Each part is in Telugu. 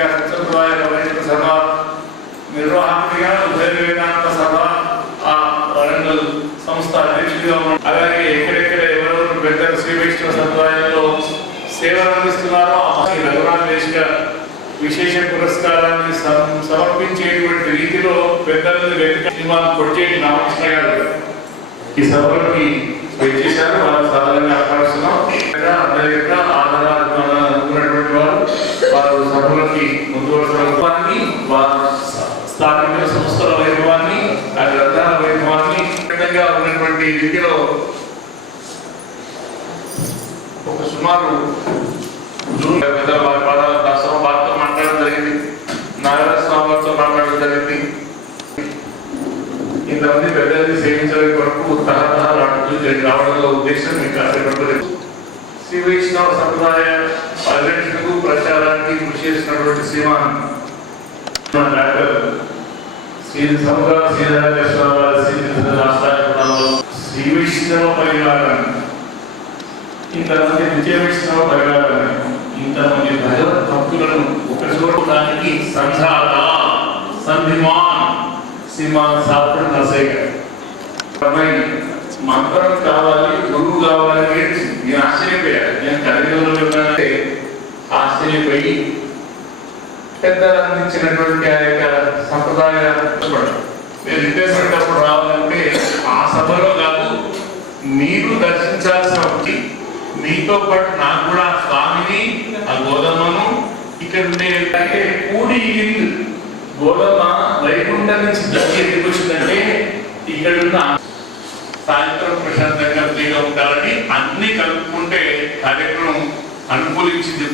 అధ్యక్షుడిగా సత్సంప్రదాయ పర్యటన సభ నిర్వాహకుడిగా ఉదయ వేదాంత సభ ఆ వరంగల్ సంస్థ అధ్యక్షుడిగా అలాగే ఎక్కడెక్కడ ఎవరెవరు పెద్దలు శ్రీ వైష్ణవ సంప్రదాయంలో సేవలు అందిస్తున్నారో రఘురామ దేశిక విశేష పురస్కారాన్ని సమర్పించేటువంటి రీతిలో పెద్దలను శ్రీమాన్ కొట్టేటి రామకృష్ణ గారు ఈ సభలోకి వచ్చేసారు. వాళ్ళకి సాధారణంగా ఆహ్వానిస్తున్నాం. అందరి యొక్క ఆధారాలు అనుకున్నటువంటి వారు సభలోకి ముందు వరుసని స్థానిక సంస్థల వైభవాన్ని ఆ గ్రంథాల వైభవాన్ని విధంగా ఉన్నటువంటి రీతిలో ఒక సుమారు జూన్ వారితో మాట్లాడడం జరిగింది. నాగరాజ స్వామి వారితో మాట్లాడడం జరిగింది. ఇంతమంది పెద్దల్ని సేవించడం కొరకు తహతహలాడుతూ రావడంలో ఉద్దేశం మీకు శ్రీ వైష్ణవ సంప్రదాయ పరిరక్షణకు ప్రచారానికి కృషి చేసినటువంటి శ్రీమాన్ డాక్టర్ శ్రీ సముద్ర శ్రీ వైష్ణవ పరివారాన్ని ఇంతమంది నిత్య వైష్ణవ పరివారాన్ని ఇంతమంది భగవత్ భక్తులను ఒక చూడడానికి సంధాత సంధిమాన్ శ్రీమాన్ సాత్వర్ నరసయ్య గారు మంత్రం కావాలి, గురువు కావాలి. నేను ఆశ్చర్యపోయాను. నేను కలిగిన ఆశ్చర్యపోయి పెద్దలు అందించినటువంటి ఆ యొక్క సంప్రదాయ మీరు రిటైర్మెంట్ అప్పుడు రావాలంటే ఆ సభలో కాదు, మీరు దర్శించాల్సిన ఒకటి మీతో పాటు నాకు కూడా స్వామిని ఆ గోధమ్మను ఇక్కడ ఉండే కూడి గోధమ్మ వైకుంఠం నుంచి దగ్గరికి వచ్చిందంటే ఇక్కడ ఉన్న సాయంత్రం ప్రశాంతంగా ఫ్రీగా ఉంటారని అన్ని కలుపుకుంటే కార్యక్రమం అనుకూలించింది.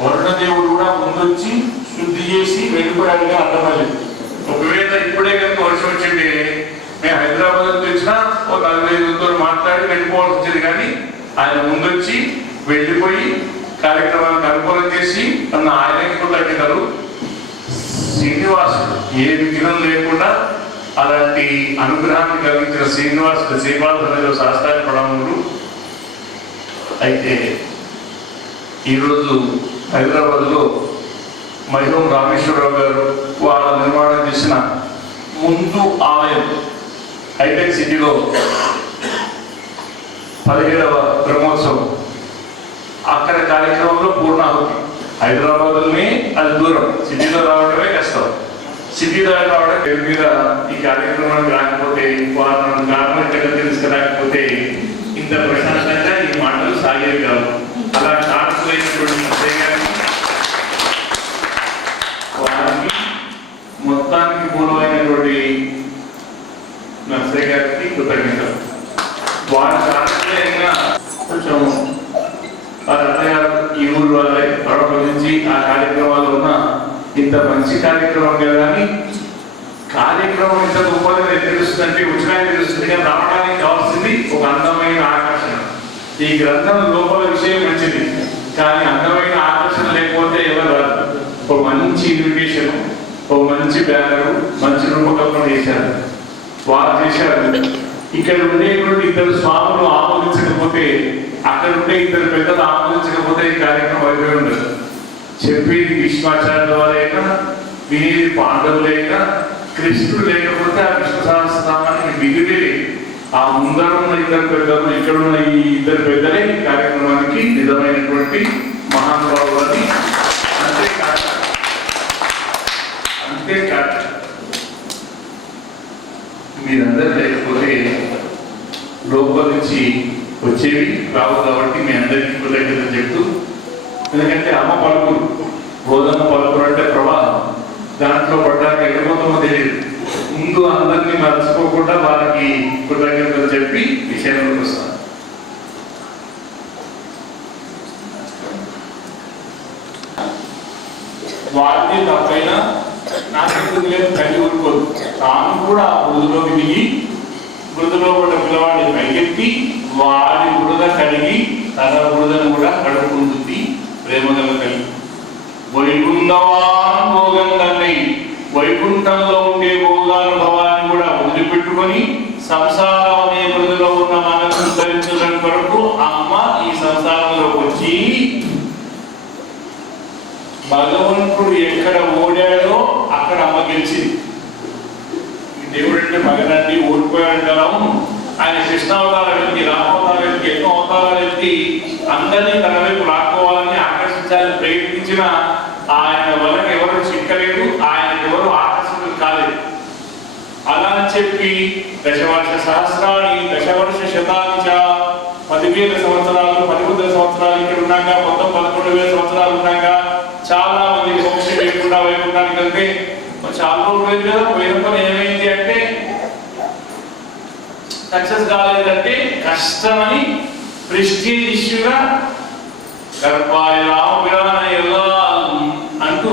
వరుణదేవుడు కూడా ముందొచ్చి శుద్ధి చేసి వెళ్ళిపోయాడుగా అర్థమలేదు. ఒకవేళ ఇప్పుడే కనుక వర్షం వచ్చిండే మేము హైదరాబాద్ తెచ్చినా ఒక 45 మాట్లాడి వెళ్ళిపోవాల్సి వచ్చేది. కానీ ఆయన ముందొచ్చి వెళ్ళిపోయి కార్యక్రమాన్ని అనుకూలం చేసి అన్న ఆయనకి కూడా తగ్గినారు. శ్రీనివాసుడు ఏ విఘ్నం లేకుండా అలాంటి అనుగ్రహాన్ని కలిగించిన శ్రీనివాసుడు శ్రీపాద శాస్త్రాన్ని పడములు. అయితే ఈరోజు హైదరాబాద్లో మైహోం రామేశ్వరరావు గారు వాళ్ళ నిర్మాణం చేసిన ముందు ఆలయం హైటెక్ సిటీలో 17వ బ్రహ్మోత్సవం అక్కడ కార్యక్రమంలో పూర్ణాహుతి. హైదరాబాద్లోనే అది దూరం, సిటీలో రావడమే కష్టం. సిటీలో రావడం మీద ఈ కార్యక్రమానికి రాకపోతే వాళ్ళని గవర్నమెంట్ తీసుకురాకపోతే ఇంత ప్రశాంతంగా ఈ మాటలు సాగేవి కావు. అలా కాకపోయినటువంటి వారికి మొత్తానికి మూలమైనటువంటి నర్సయ్య గారికి కృతజ్ఞతలు. వారి సాంప్రదాయంగా కొంచెం వారి అన్నయ్య ఈ ఊరు వాళ్ళే కడప నుంచి ఆ కార్యక్రమాలు ఉన్న ఇంత మంచి కార్యక్రమం కదా అని కార్యక్రమం ఇంత గొప్పగా తెలుస్తుందంటే ఉచితంగా తెలుస్తుంది. కానీ రావడానికి కావాల్సింది ఒక అందమైన ఆకర్షణ. ఈ గ్రంథం లోపల విషయం మంచిది, కానీ అందమైన ఆకర్షణ లేకపోతే ఎవరు రాదు. ఒక మంచి ఇన్విటేషన్, ఒక మంచి బ్యానరు, మంచి రూపకల్పన చేశారు. వారు చేశారు. ఇక్కడ ఉండేటువంటి ఇద్దరు స్వాములు ఆమోదించకపోతే, అక్కడ ఉండే ఇద్దరు పెద్దలు ఆమోదించకపోతే ఈ కార్యక్రమం అయిపోయి ఉండదు. చెప్పేది భీష్మాచార్యుల వారైనా, వినేది పాండవులైనా, కృష్ణుడు లేకపోతే ఆ విష్ణు సహస్రనామానికి మిగిలే ఆ ముందర ఉన్న ఇద్దరు పెద్దలు, ఇక్కడ ఉన్న ఈ ఇద్దరు పెద్దలే ఈ కార్యక్రమానికి నిజమైనటువంటి మహానుభావులు అని. అంతేకాదు మీరందరూ లేకపోతే లోపల నుంచి వచ్చేవి రావు. కాబట్టి మీ అందరికీ కృతజ్ఞతలు చెప్తూ, ఎందుకంటే అమ్మ పలుకులు, గోధుమ పలుకులు అంటే ప్రవాహం, దాంట్లో పడ్డానికి ఎక్కడిపోతామో తెలియదు. ముందు అందరినీ మర్చిపోకుండా వారికి కృతజ్ఞతలు చెప్పి విషయంలోకి వస్తాను. వారికి తప్పైనా నాకు లేదు, తల్లి ఊరుకోదు. తాను కూడా బురదలోకి దిగి బురదలో పడ్డ పిల్లవాడిని పైకెత్తి వాడి బురద కడిగి తన బురదను కూడా కడుపుకుంటుంది ప్రేమగల తల్లి. వైకుంఠవాన్ భోగంతల్లి, వైకుంఠంలో ఉండే భోగానుభవాన్ని కూడా వదిలిపెట్టుకొని సంసారం అనే బురదలో ఉన్న మనసు ధరించడం కొరకు అమ్మ ఈ సంసారంలోకి వచ్చి భగవంతుడు ఎక్కడ ఓడాడో అక్కడ అమ్మ గెలిచింది. దేవుడు అంటే మగనండి ఓడిపోయాడంటారు. ఆయన కృష్ణావతారం ఎత్తి, రామావతారం ఎత్తి, ఎన్నో అవతారాలు ఎత్తి అందరినీ తన వైపు లాక్కోవాలని ఆకర్షించాలని ప్రయత్నించిన ఆయన వలన ఎవరు చిక్కలేదు, ఆయనకు ఎవరు ఆకర్షితులు కాలేదు. అలా అని చెప్పి దశవర్ష సహస్రాన్ని దశవర్ష శతాని 10,000 సంవత్సరాలు 10,000 సంవత్సరాలు ఇక్కడ ఉన్నాక మొత్తం 11,000 సంవత్సరాలు ఉన్నాక చాలా మంది మోక్షం లేకుండా వైకుంఠానికి వెళ్తే చాలా రోజులు కదా పోయిన పని ఏమైంది అంటే సక్సెస్ కాలేదంటే కష్టమని ప్రెస్టీజ్ ఇష్యూగా గర్భాయ రామపిరాన ఎలా అంటూ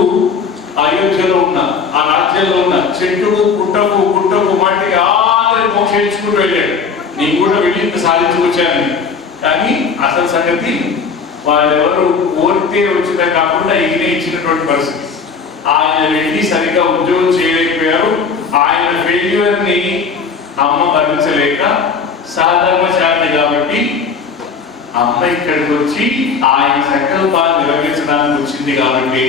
అయోధ్యలో ఉన్న ఆ రాజ్యంలో ఉన్న చెట్టుకు పుట్టకు పుట్టకు మాటికి అందరి మోక్షం ఇచ్చుకుంటూ వెళ్ళాడు. నేను కూడా వెళ్ళి ఇంత సాధించుకొచ్చాను. కానీ అసలు సంగతి వాళ్ళెవరు కోరితే వచ్చినా కాకుండా ఈయన ఇచ్చినటువంటి పరిస్థితి. ఆయన వెళ్ళి సరిగ్గా ఉద్యోగం చేయలేకపోయారు. ఆయన ఫెయిల్యూర్ ని అమ్మ భరించలేక సహధర్మచారిణి కాబట్టి అమ్మ ఇక్కడికి వచ్చి ఆయన సంకల్పాన్ని నెరవేర్చడానికి వచ్చింది. కాబట్టి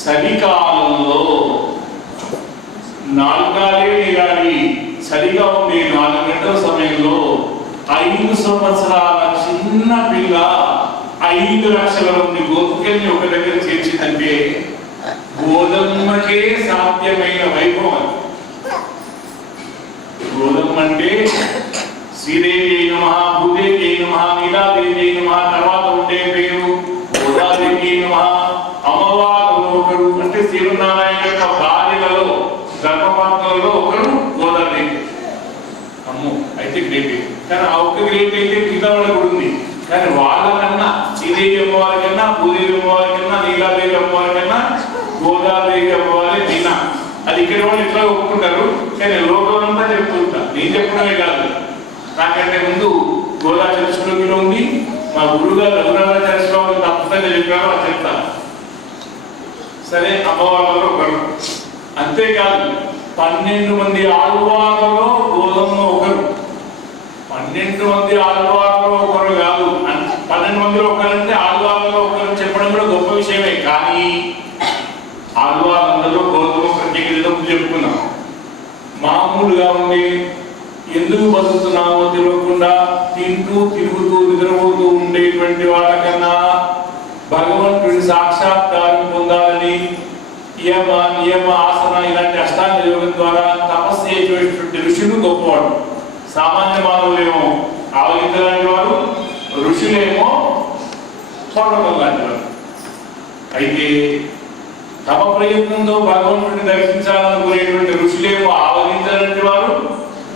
చలికాలంలో 4 కాలే నీరాడి చలిగా ఉండే 4 గంటల సమయంలో 5 సంవత్సరాల చిన్న పిల్ల 5 లక్షల మంది గోపికల్ని ఒక దగ్గర చేర్చిందంటే గోధమ్మకే సాధ్యమైన వైభవం. గోధమ్మ అంటే శ్రీదేవి అయిన మహా, భూదేవి అయిన మహా, నీలాదేవి అయిన మహా, తర్వాత ఉండే పేరు గోదాదేవి అయిన మహా, అమ్మవారు ఒకరు అంటే శ్రీనారాయణ యొక్క భార్యలలో ధర్మపాత్రలలో ఒకరు గోదాదేవి. అమ్మో అయితే గ్రేట్. కానీ ఆ ఒక్క గ్రేట్ అయితే మిగతా వాళ్ళకు కూడా ఉంది. కానీ వాళ్ళకన్నా శ్రీదేవి అమ్మవారి కన్నా, భూదేవి అమ్మవారి కన్నా, నీలాదేవి అమ్మవారి కన్నా గోదాదేవి అమ్మవారి నిన్న అది ఇక్కడ వాళ్ళు ఎట్లా ఒప్పుకుంటారు. కానీ లోకం అంతా చెప్తుంటా, నేను చెప్పడమే కాదు. నాకంటే ముందు గోదా చరిత్రలో ఉంది. మా గురుగారు రఘునాథాచార్య అద్భుతంగా చెప్పారు, అది చెప్తాను. సరే, అమ్మవాళ్ళలో ఒకరు. అంతేకాదు 12 మంది ఆళ్వార్లలో గోధమ్మ ఒకరు. 12 మంది ఆళ్వార్లలో ఒకరు కాదు, 12 మందిలో ఒకరంటే ఆళ్వార్లలో ఒకరు చెప్పడం కూడా గొప్ప విషయమే. కానీ ఆళ్వార్లందరూ గోధుమ ప్రత్యేకతతో చెప్పుకున్నాం. మామూలుగా ఉండి ఎందుకు బతుకుతున్నామో తెలియకుండా తింటూ తిరుగుతూ నిద్రపోతూ ఉండేటువంటి వాళ్ళకన్నా భగవంతుడి సాక్షాత్కారం పొందాలని యమ నియమ ఆసన ఇలాంటి అష్టాంగ యోగం ద్వారా తపస్సు చేసేటువంటి ఋషులు గొప్పవాడు. సామాన్య మానవులేమో ఆవలింత లాంటి వారు, ఋషులేమో పర్వతం లాంటి వారు. అయితే తమ ప్రయత్నంతో భగవంతుడిని దర్శించాలనుకునేటువంటి ఋషులేమో ఆవలించాలంటి వారు,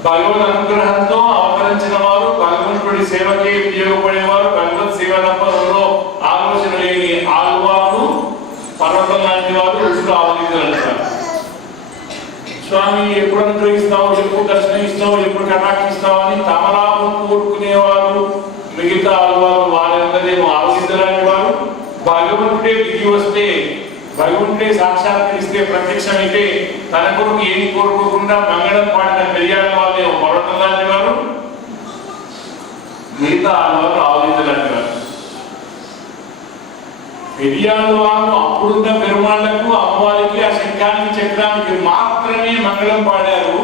భగవద్ అనుగ్రహంతో అవతరించిన వారు, భగవంతుడి సేవకే ఉపయోగపడేవారు, భగవత్ సేవ తప్పలో ఆలోచన లేని ఆళ్వారు, పర్వతం లాంటి వారు ఋషులు ఆవలించాలంటారు. స్వామి ఎప్పుడు అనుగ్రహిస్తావు, ఎప్పుడు దర్శనం ఇస్తావు, ఎప్పుడు కటాక్షిస్తావు అని తమలాభం కోరుకునేవారు మిగతా ఆళ్వారు. వాళ్ళందరేమో ఆవలించలాంటి వారు. భగవంతుడే దిగి వస్తే, భగవంతుడే సాక్షాత్కరిస్తే, ప్రత్యక్షమైతే తన కొరకు ఏమి కోరుకోకుండా మంగళం పాడిన పెరియాడ వాళ్ళే పర్వతం లాంటి వారు. మిగతా ఆళ్వారు ఆవలించలాంటి వారు. పెరియాడు వారు అప్పుడున్న పెరుమాళ్లకు, అమ్మవారికి, ఆ శంఖానికి చక్రానికి మాత్రమే మంగళం పాడారు.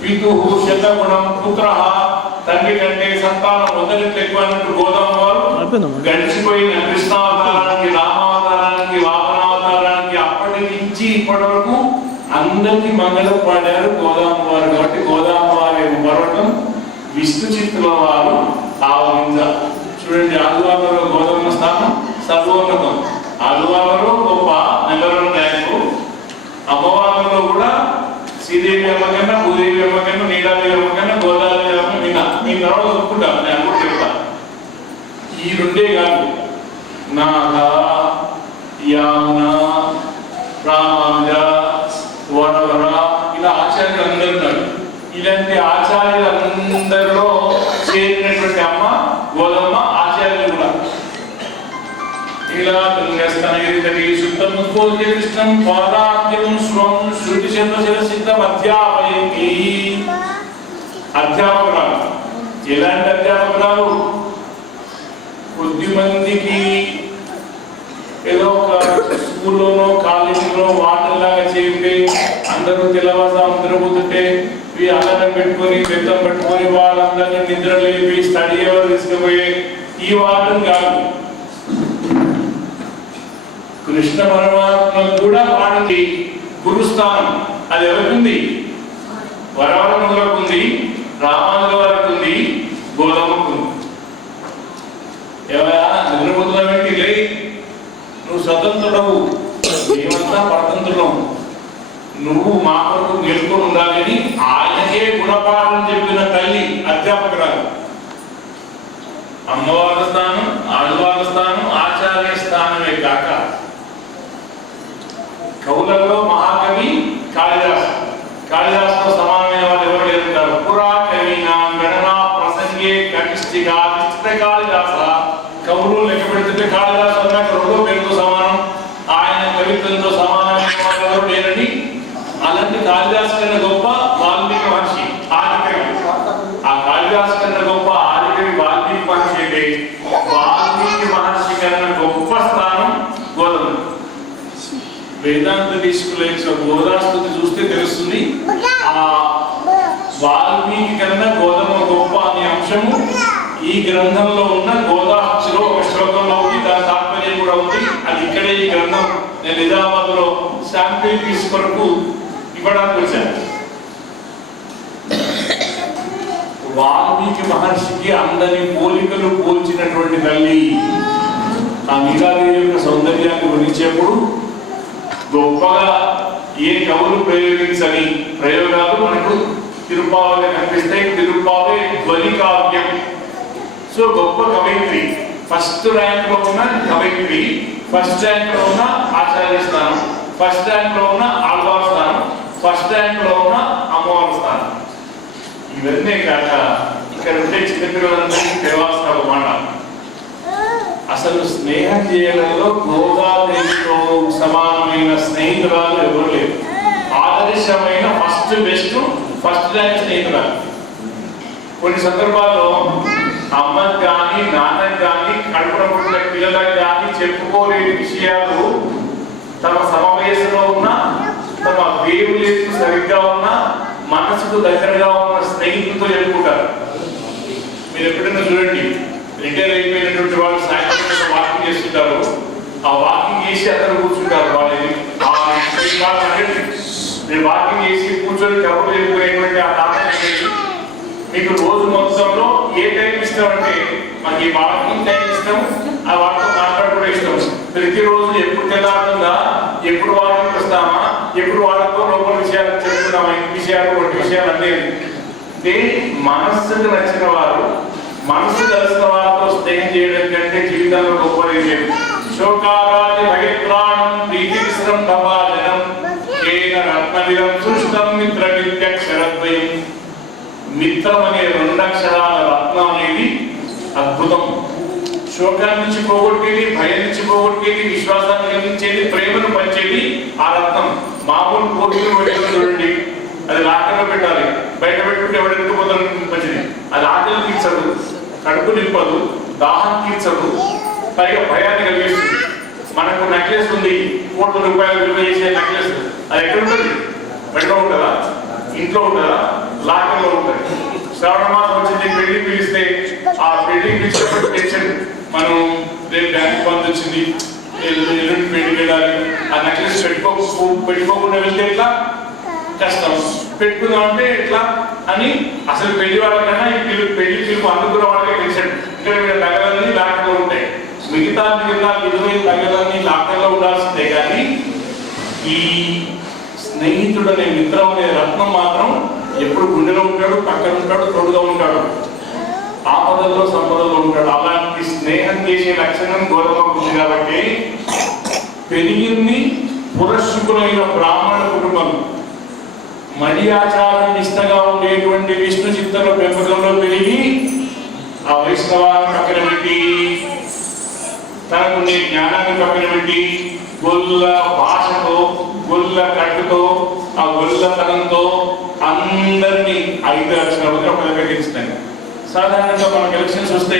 పితుహు శతగుణం పుత్ర, తండ్రి కంటే సంతానం మొదటి ఎక్కువ అన్నట్టు గోదామ వారు గడిచిపోయిన కృష్ణావతారానికి, రామావతారానికి, వామనావతారానికి అప్పటి నుంచి ఇప్పటి వరకు అందరికీ మంగళం పాడారు గోదామ వారు. కాబట్టి గోదామ వారి పర్వతం, విష్ణు చిత్తుల వారు ఆవలించ. చూడండి, ఆదివారంలో గోధుమ స్థానం సర్వోన్నతం. ఆదివారంలో గొప్ప నెలవరం నాయకు. అమ్మవారంలో కూడా శ్రీదేవి అమ్మ కన్నా, భూదేవి అమ్మ కన్నా, నీలాదేవి అమ్మ కన్నా, గోదాదేవి అమ్మ మీ తర్వాత చెప్పుకుంటాను. నేను కూడా చెప్తాను. ఈ రెండే కాదు, నాథ, యామున, రామానుజ, వరవర ఇలా ఆచార్యులు అందరూ ఉన్నారు. ఇలాంటి ఆచార్యులందరిలో చేరినటువంటి అమ్మ గోదమ్మ. ఆచార్యులు కూడా ఇలా తుంగస్తనగిరి శుద్ధం ఉద్బోధ్య కృష్ణం పాదాద్యం స్వం శృతి శబ్దశిరసిద్ధం అధ్యాపయంతి. అధ్యాపకురాలు. ఎలాంటి అధ్యాపకురాలు? కొద్ది మందికి ఏదో ఒక స్కూల్లోనో కాలేజీలో వాటర్లాగా చేస్తే అందరూ తెల్లవారుజాము నిద్రపోతుంటే ఇవి అల్లం పెట్టుకొని బెత్తం పెట్టుకొని వాళ్ళందరినీ నిద్ర లేపి స్టడీ ఎవరు తీసుకుపోయే ఈ వాటం కాదు. కృష్ణ పరమాత్మ కూడా వాడికి గురుస్థానం అది ఎవరికి వరవరములకు ఉంది, రామానుల వరకు ఉంది, గోధుమకు ఉంది. ఎవరా నిద్రపోతున్నటువంటి లే, నువ్వు స్వతంత్రుడవు, మేమంతా పరతంత్రుడము, నువ్వు మా కొరకు నేర్చుకొని ఉండాలి అని ఆయనకే గుణపాఠం చెప్పిన తల్లి అధ్యాపకురాలు. అమ్మవారి స్థానం, ఆడవారి స్థానం, ఆచార్య స్థానమే కాక కవులలో మహాకవి కాళిదాసు. కాళిదాసుతో సమానమైన వాళ్ళు ఎవరు లేరుంటారు. పురా కవినా గణనా ప్రసంగే కనిష్ఠిగా కాళిదాస. కవులు లెక్క పెడుతుంటే కాళిదాసు అన్నాక రెండో పేరుతో సమానం, ఆయన కవిత్వంతో సమానమైన వాళ్ళు ఎవరు లేరని. అలాంటి కాళిదాసు కన్నా గొప్ప వాల్మీకి మహర్షి ఆదికవి. ఆ కాళిదాసు కన్నా గొప్ప ఆదికవి వాల్మీకి మహర్షి అంటే వాల్మీకి మహర్షి కన్నా గొప్ప స్థానం గోధుమ. వేదాంత తీసుకునే గోదాస్తుతి చూస్తే తెలుస్తుంది ఆ వాల్మీకి కన్నా గోధుమ గొప్ప అనే అంశము ఈ గ్రంథంలో ఉన్న గోదాక్షిలో ఒక శ్లోకంలో ఉంది. దాని తాత్పర్యం కూడా ఉంది. అది ఇక్కడే ఈ గ్రంథం నేను నిజామాబాద్ లో శాంపిల్ పీస్ కొరకు ఇవ్వడానికి వచ్చాను. వాల్మీకి మహర్షికి అందరి పోలికలు పోల్చినటువంటి తల్లి. ఆ నీలాదేవి యొక్క సౌందర్యాన్ని వర్ణించేప్పుడు గొప్పగా ఏ కవులు ప్రయోగించని ప్రయోగాలు మనకు తిరుపావళి కనిపిస్తాయి. తిరుపావళి ధ్వని కావ్యం. సో గొప్ప కవయిత్రి, ఫస్ట్ ర్యాంక్ లో ఉన్న కవయిత్రి, ఫస్ట్ ర్యాంక్ లో ఉన్న ఆచార్య స్థానం, ఫస్ట్ ర్యాంక్ లో ఉన్న ఆళ్వార్ స్థానం, ఫస్ట్ ర్యాంక్ లో ఉన్న అమ్మవారి స్థానం. ఇవన్నీ కాక ఇక్కడ ఉండే చిన్నపిల్లలందరికీ దేవాస్థానం మాట. అసలు స్నేహం చేయడంలో గోదాదేవితో సమానమైన స్నేహితురాలు ఎవరు లేరు. ఆదర్శమైన ఫస్ట్ బెస్ట్ ఫస్ట్ ర్యాంక్ స్నేహితురాలు. కొన్ని సందర్భాల్లో అమ్మకి కానీ నాన్నకి కానీ కడుపున పుట్టిన పిల్లలకు కానీ చెప్పుకోలేని విషయాలు తమ సమవయసులో ఉన్న, తమ వేవులేసు సరిగ్గా ఉన్న, మనసుకు దగ్గరగా ఉన్న స్నేహితులతో చెప్పుకుంటారు. మీరు ఎప్పుడైనా చూడండి, రిటైర్ అయిపోయినటువంటి వాళ్ళు సాయంత్రం వాకింగ్ చేస్తుంటారు. ఆ వాకింగ్ చేసి అందరూ కూర్చుంటారు. వాళ్ళని మీరు వాకింగ్ చేసి కూర్చొని కబుర్లు చెప్పుకునేటువంటి ఆ తాతయ్య మీకు రోజు మొత్తంలో ఏ టైం ఇష్టం అంటే మనకి వాకింగ్ టైం ఇష్టం, ఆ వాళ్ళతో మాట్లాడుకుంటే ఇష్టం. ప్రతిరోజు ఎప్పుడు తెల్లారుతుందా, ఎప్పుడు వాకింగ్ వస్తామా, ఎప్పుడు వాళ్ళతో లోపల విషయాలు చెప్తున్నామా, ఇంటి విషయాలు వంటి విషయాలు అంటే మనస్సుకు నచ్చిన వారు, మనసు కలిసిన వారితో స్నేహం చేయడం కంటే జీవితంలో గొప్పది లేదు. శోకారాది భయత్రాణం ప్రీతి విశ్రం భవాజనం కేన రత్నవిధం సృష్టం మిత్ర నిత్యక్షరద్వయం. మిత్రం అనే రెండక్షరాల రత్నం అనేది అద్భుతం. శోకాన్ని నుంచి పోగొట్టేది, భయం నుంచి పోగొట్టేది, విశ్వాసాన్ని కలిగించేది, ప్రేమను పంచేది ఆ రత్నం. మామూలు పోటీలు పెట్టడం చూడండి, అది లాకర్లో పెట్టాలి, బయట పెట్టుకుంటే ఎవరు ఎత్తుకుపోతారు మంచిది. అది ఆకలి తీర్చదు, కడుపు నింపదు, దాహం తీర్చదు, పైగా భయాన్ని కలిగిస్తుంది. మనకు నెక్లెస్ ఉంది, కోట్ల రూపాయలు విలువ చేసే నెక్లెస్, అది ఎక్కడ ఉంటుంది? బయట ఉంటుందా, ఇంట్లో ఉంటుందా, లాకర్లో ఉంటుంది. శ్రావణ మాసం వచ్చింది, పెళ్లి పిలిస్తే ఆ పెళ్లి పిలిచినప్పుడు టెన్షన్, మనం రేపు బ్యాంక్ బంద్ వచ్చింది, ఎల్లుండి పెళ్లికి వెళ్ళాలి, ఆ నెక్లెస్ పెట్టుకోకుండా వెళ్తే ఎట్లా కష్టం, పెట్టుకుందాం అంటే ఎట్లా అని అసలు పెళ్లి వాళ్ళకన్నా ఈ పెళ్లి పిలుపు అందుకున్న వాళ్ళకే టెన్షన్. ఇక్కడ నగలన్నీ లాకర్లో ఉంటాయి, మిగతా విలువైన నగలన్నీ లాకర్లో ఉండాల్సిందే. కానీ ఈ స్నేహితుడు అనే మిత్రం అనే రత్నం మాత్రం ఎప్పుడు గుండెలో ఉంటాడు, పక్కన ఉంటాడు, తోడుగా ఉంటాడు, ఆపదల్లో సంపదల్లో ఉంటాడు. అలాంటి స్నేహం చేసే లక్షణం గౌరవం ఉంది. కాబట్టి పెరిగింది పురస్సుకులైన బ్రాహ్మణ కుటుంబం, మడి ఆచారం నిష్టగా ఉండేటువంటి విష్ణు చిత్తల పెంపకంలో పెరిగి ఆ వైష్ణవాన్ని పక్కన పెట్టి, తనకుండే జ్ఞానాన్ని పక్కన పెట్టి, గొల్ల భాషతో, గొల్ల కట్టుతో, ఆ గొల్లతనంతో అందరినీ 5 లక్షల మంది ఒక దగ్గర గెలుస్తాయి. సాధారణంగా మనకు ఎలక్షన్స్ వస్తే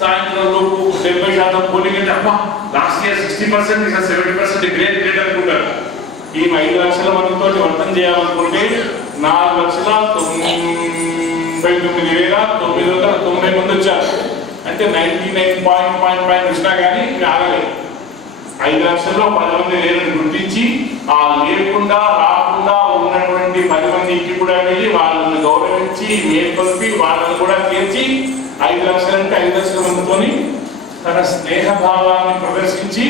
సాయంత్రం లోపు 70% పోలింగ్ అంటే అబ్బా లాస్ట్ ఇయర్ 60% ఇక 70% గ్రేట్ అనుకుంటారు. ఈ 5 లక్షల మందితో వర్తం చేయాలనుకుంటే 4,99,990 మంది వచ్చారు. అంటే 99.5 వచ్చినా కానీ ఆగలేదు. 5 లక్షల్లో 10 మంది లేరని గుర్తించి ఆ లేకుండా రాకుండా ఉన్నటువంటి 10 మందికి కూడా వెళ్ళి వాళ్ళని గౌరవించి మేల్కొల్పి వాళ్ళని కూడా తీర్చి 5 లక్షలంటే 5 లక్షల మందితోని తన స్నేహభావాన్ని ప్రదర్శించి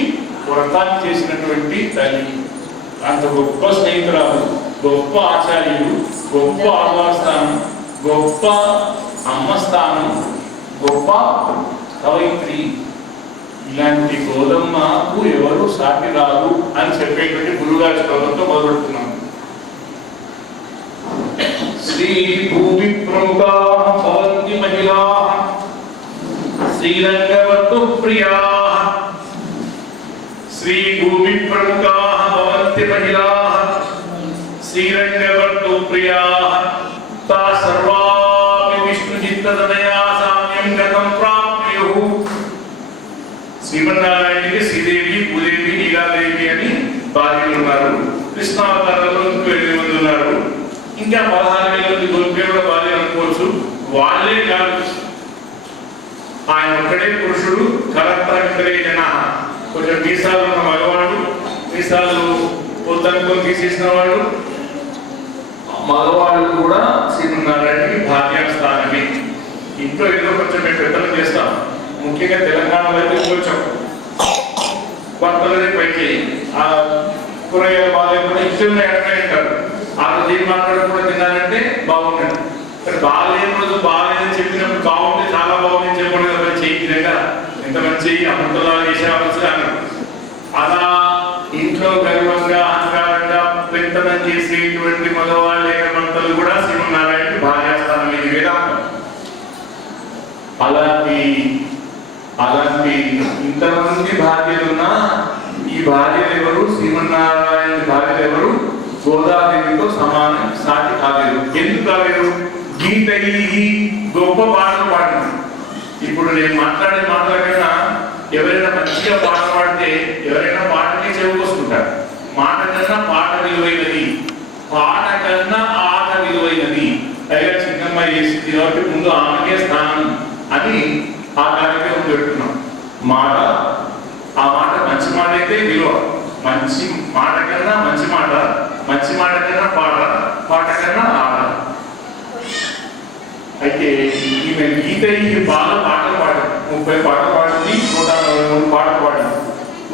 వ్రతాన్ని చేసినటువంటి తల్లి. అంత గొప్ప స్నేహితురాలు, గొప్ప ఆచార్యులు, గొప్ప ఆహ్వాస్థానం, గొప్ప అమ్మస్థానం, గొప్ప కవయిత్రి. ఇలాంటి గోదమ్మకు ఎవరు సాటి రాదు అని చెప్పేటువంటి గురుగారి శ్లోకంతో మొదలుపెడుతున్నాం. శ్రీ భూమి ప్రముఖా భవంతి మహిళా శ్రీరంగవతు ప్రియా. శ్రీ భూమి ప్రముఖా భవంతి మహిళా శ్రీరంగవతు ప్రియా. తా సర్వాపి విష్ణు చిత్తతనయా సామ్యం గతం ప్రాప్యుః. శ్రీమన్నారాయణుడికి శ్రీదేవి, భూదేవి, నీలాదేవి అని భార్యలు ఉన్నారు. కృష్ణావతారంలో 8 మంది ఉన్నారు. ఇంకా 16,000 గొప్ప కూడా భార్య అనుకోవచ్చు. వాళ్ళే కాదు, ఆయన ఒక్కడే పురుషుడు. కలత్రే జన. కొంచెం మీసాలు ఉన్న మగవాడు, మీసాలు పొద్దునుకొని తీసేసిన వాడు. మగవాళ్ళు కూడా శ్రీమన్నారాయణుడికి భాగ్యస్థానమే. ఇంట్లో ఏదో కొంచెం మేము పెద్దలు చేస్తాం. ముఖ్యంగా తెలంగాణలో అయితే కొంచెం భర్తలనే పైకి ఆ కూరగాయలు బాగాలేకుండా ఇష్టంగా ఎక్కడ అంటారు. ఆ రోజు ఏం మాట్లాడకుండా తిన్నారంటే బాగుంటుంది. కానీ బాగాలేని రోజు బాగాలేదని చెప్పినప్పుడు బాగుంటే చాలా బాగుంది చెప్పకుండా చేయి విధంగా ఎంత మంచి అమృతలా చేసేవాల్సి అన్నారు. అలా ఇంట్లో గర్వంగా అహంకారంగా పెంతనం చేసేటువంటి మగవాళ్ళైన భర్తలు కూడా శ్రీమన్నారాయణుడి భార్యాస్థానం ఇది వేదాంతం. అలాంటి ఇంతమంది భార్యలున్నా ఈ భార్యలు ఎవరు? శ్రీమన్నారాయణ భార్యలు ఎవరు? గోదాదేవితో సమానం, సాటి కాలేదు. ఎందుకు కాలేదు? గీత గొప్ప పాటలు పాడింది. ఇప్పుడు నేను మాట్లాడే మాటల కన్నా ఎవరైనా మంచిగా పాట పాడితే ఎవరైనా పాటకి చెవుకొసుకుంటారు. మాట కన్నా పాట విలువైనది, పాట కన్నా ఆట విలువైనది. పైగా చిన్నమ్మ చేసింది కాబట్టి ముందు ఆమెకే స్థానం అని ఆ కార్యక్రమం పెడుతున్నాం. మాట, ఆ మాట మంచి మాట అయితే విలువ. మంచి మాట కన్నా మంచి మాట, మంచి మాట కన్నా పాట, పాట కన్నా ఆట. అయితే ఈమె గీత బాగా పాటలు పాడింది. 30 పాటలు పాడింది, 143 పాటలు పాడింది.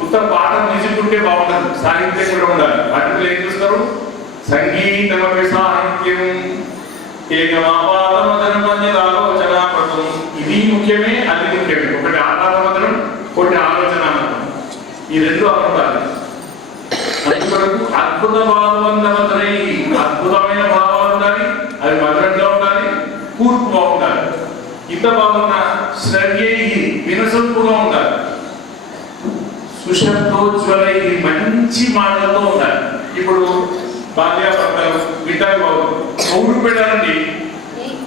ఉత్తర పాటలు తీసుకుంటే బాగుంటుంది, సాహిత్యం కూడా ఉండాలి. వాటిలో ఏం చూస్తారు? సంగీతమపి సాహిత్యం ఏకమాపాదమదనమన్యదాలోచనాపటం. ఇది ముఖ్యమే, అది ముఖ్యమే. ఒకటి ఆపాదమదనం, ఒకటి ఆలోచన. ఈ రెండు అనుకుంటారు. అందుకొరకు అద్భుత భావవంతమై అద్భుతమైన భావాలు ఉండాలి, అది మధురంగా ఉండాలి, కూర్పుగా ఉండాలి. ఇంత బాగున్న శ్రవ్యై వినసొంపుగా ఉండాలి, సుశబ్దోజ్వలై మంచి మాటలతో ఉండాలి. ఇప్పుడు భార్యాభర్తలు వింటారు బాబు, మూడు పెళ్ళాలండి.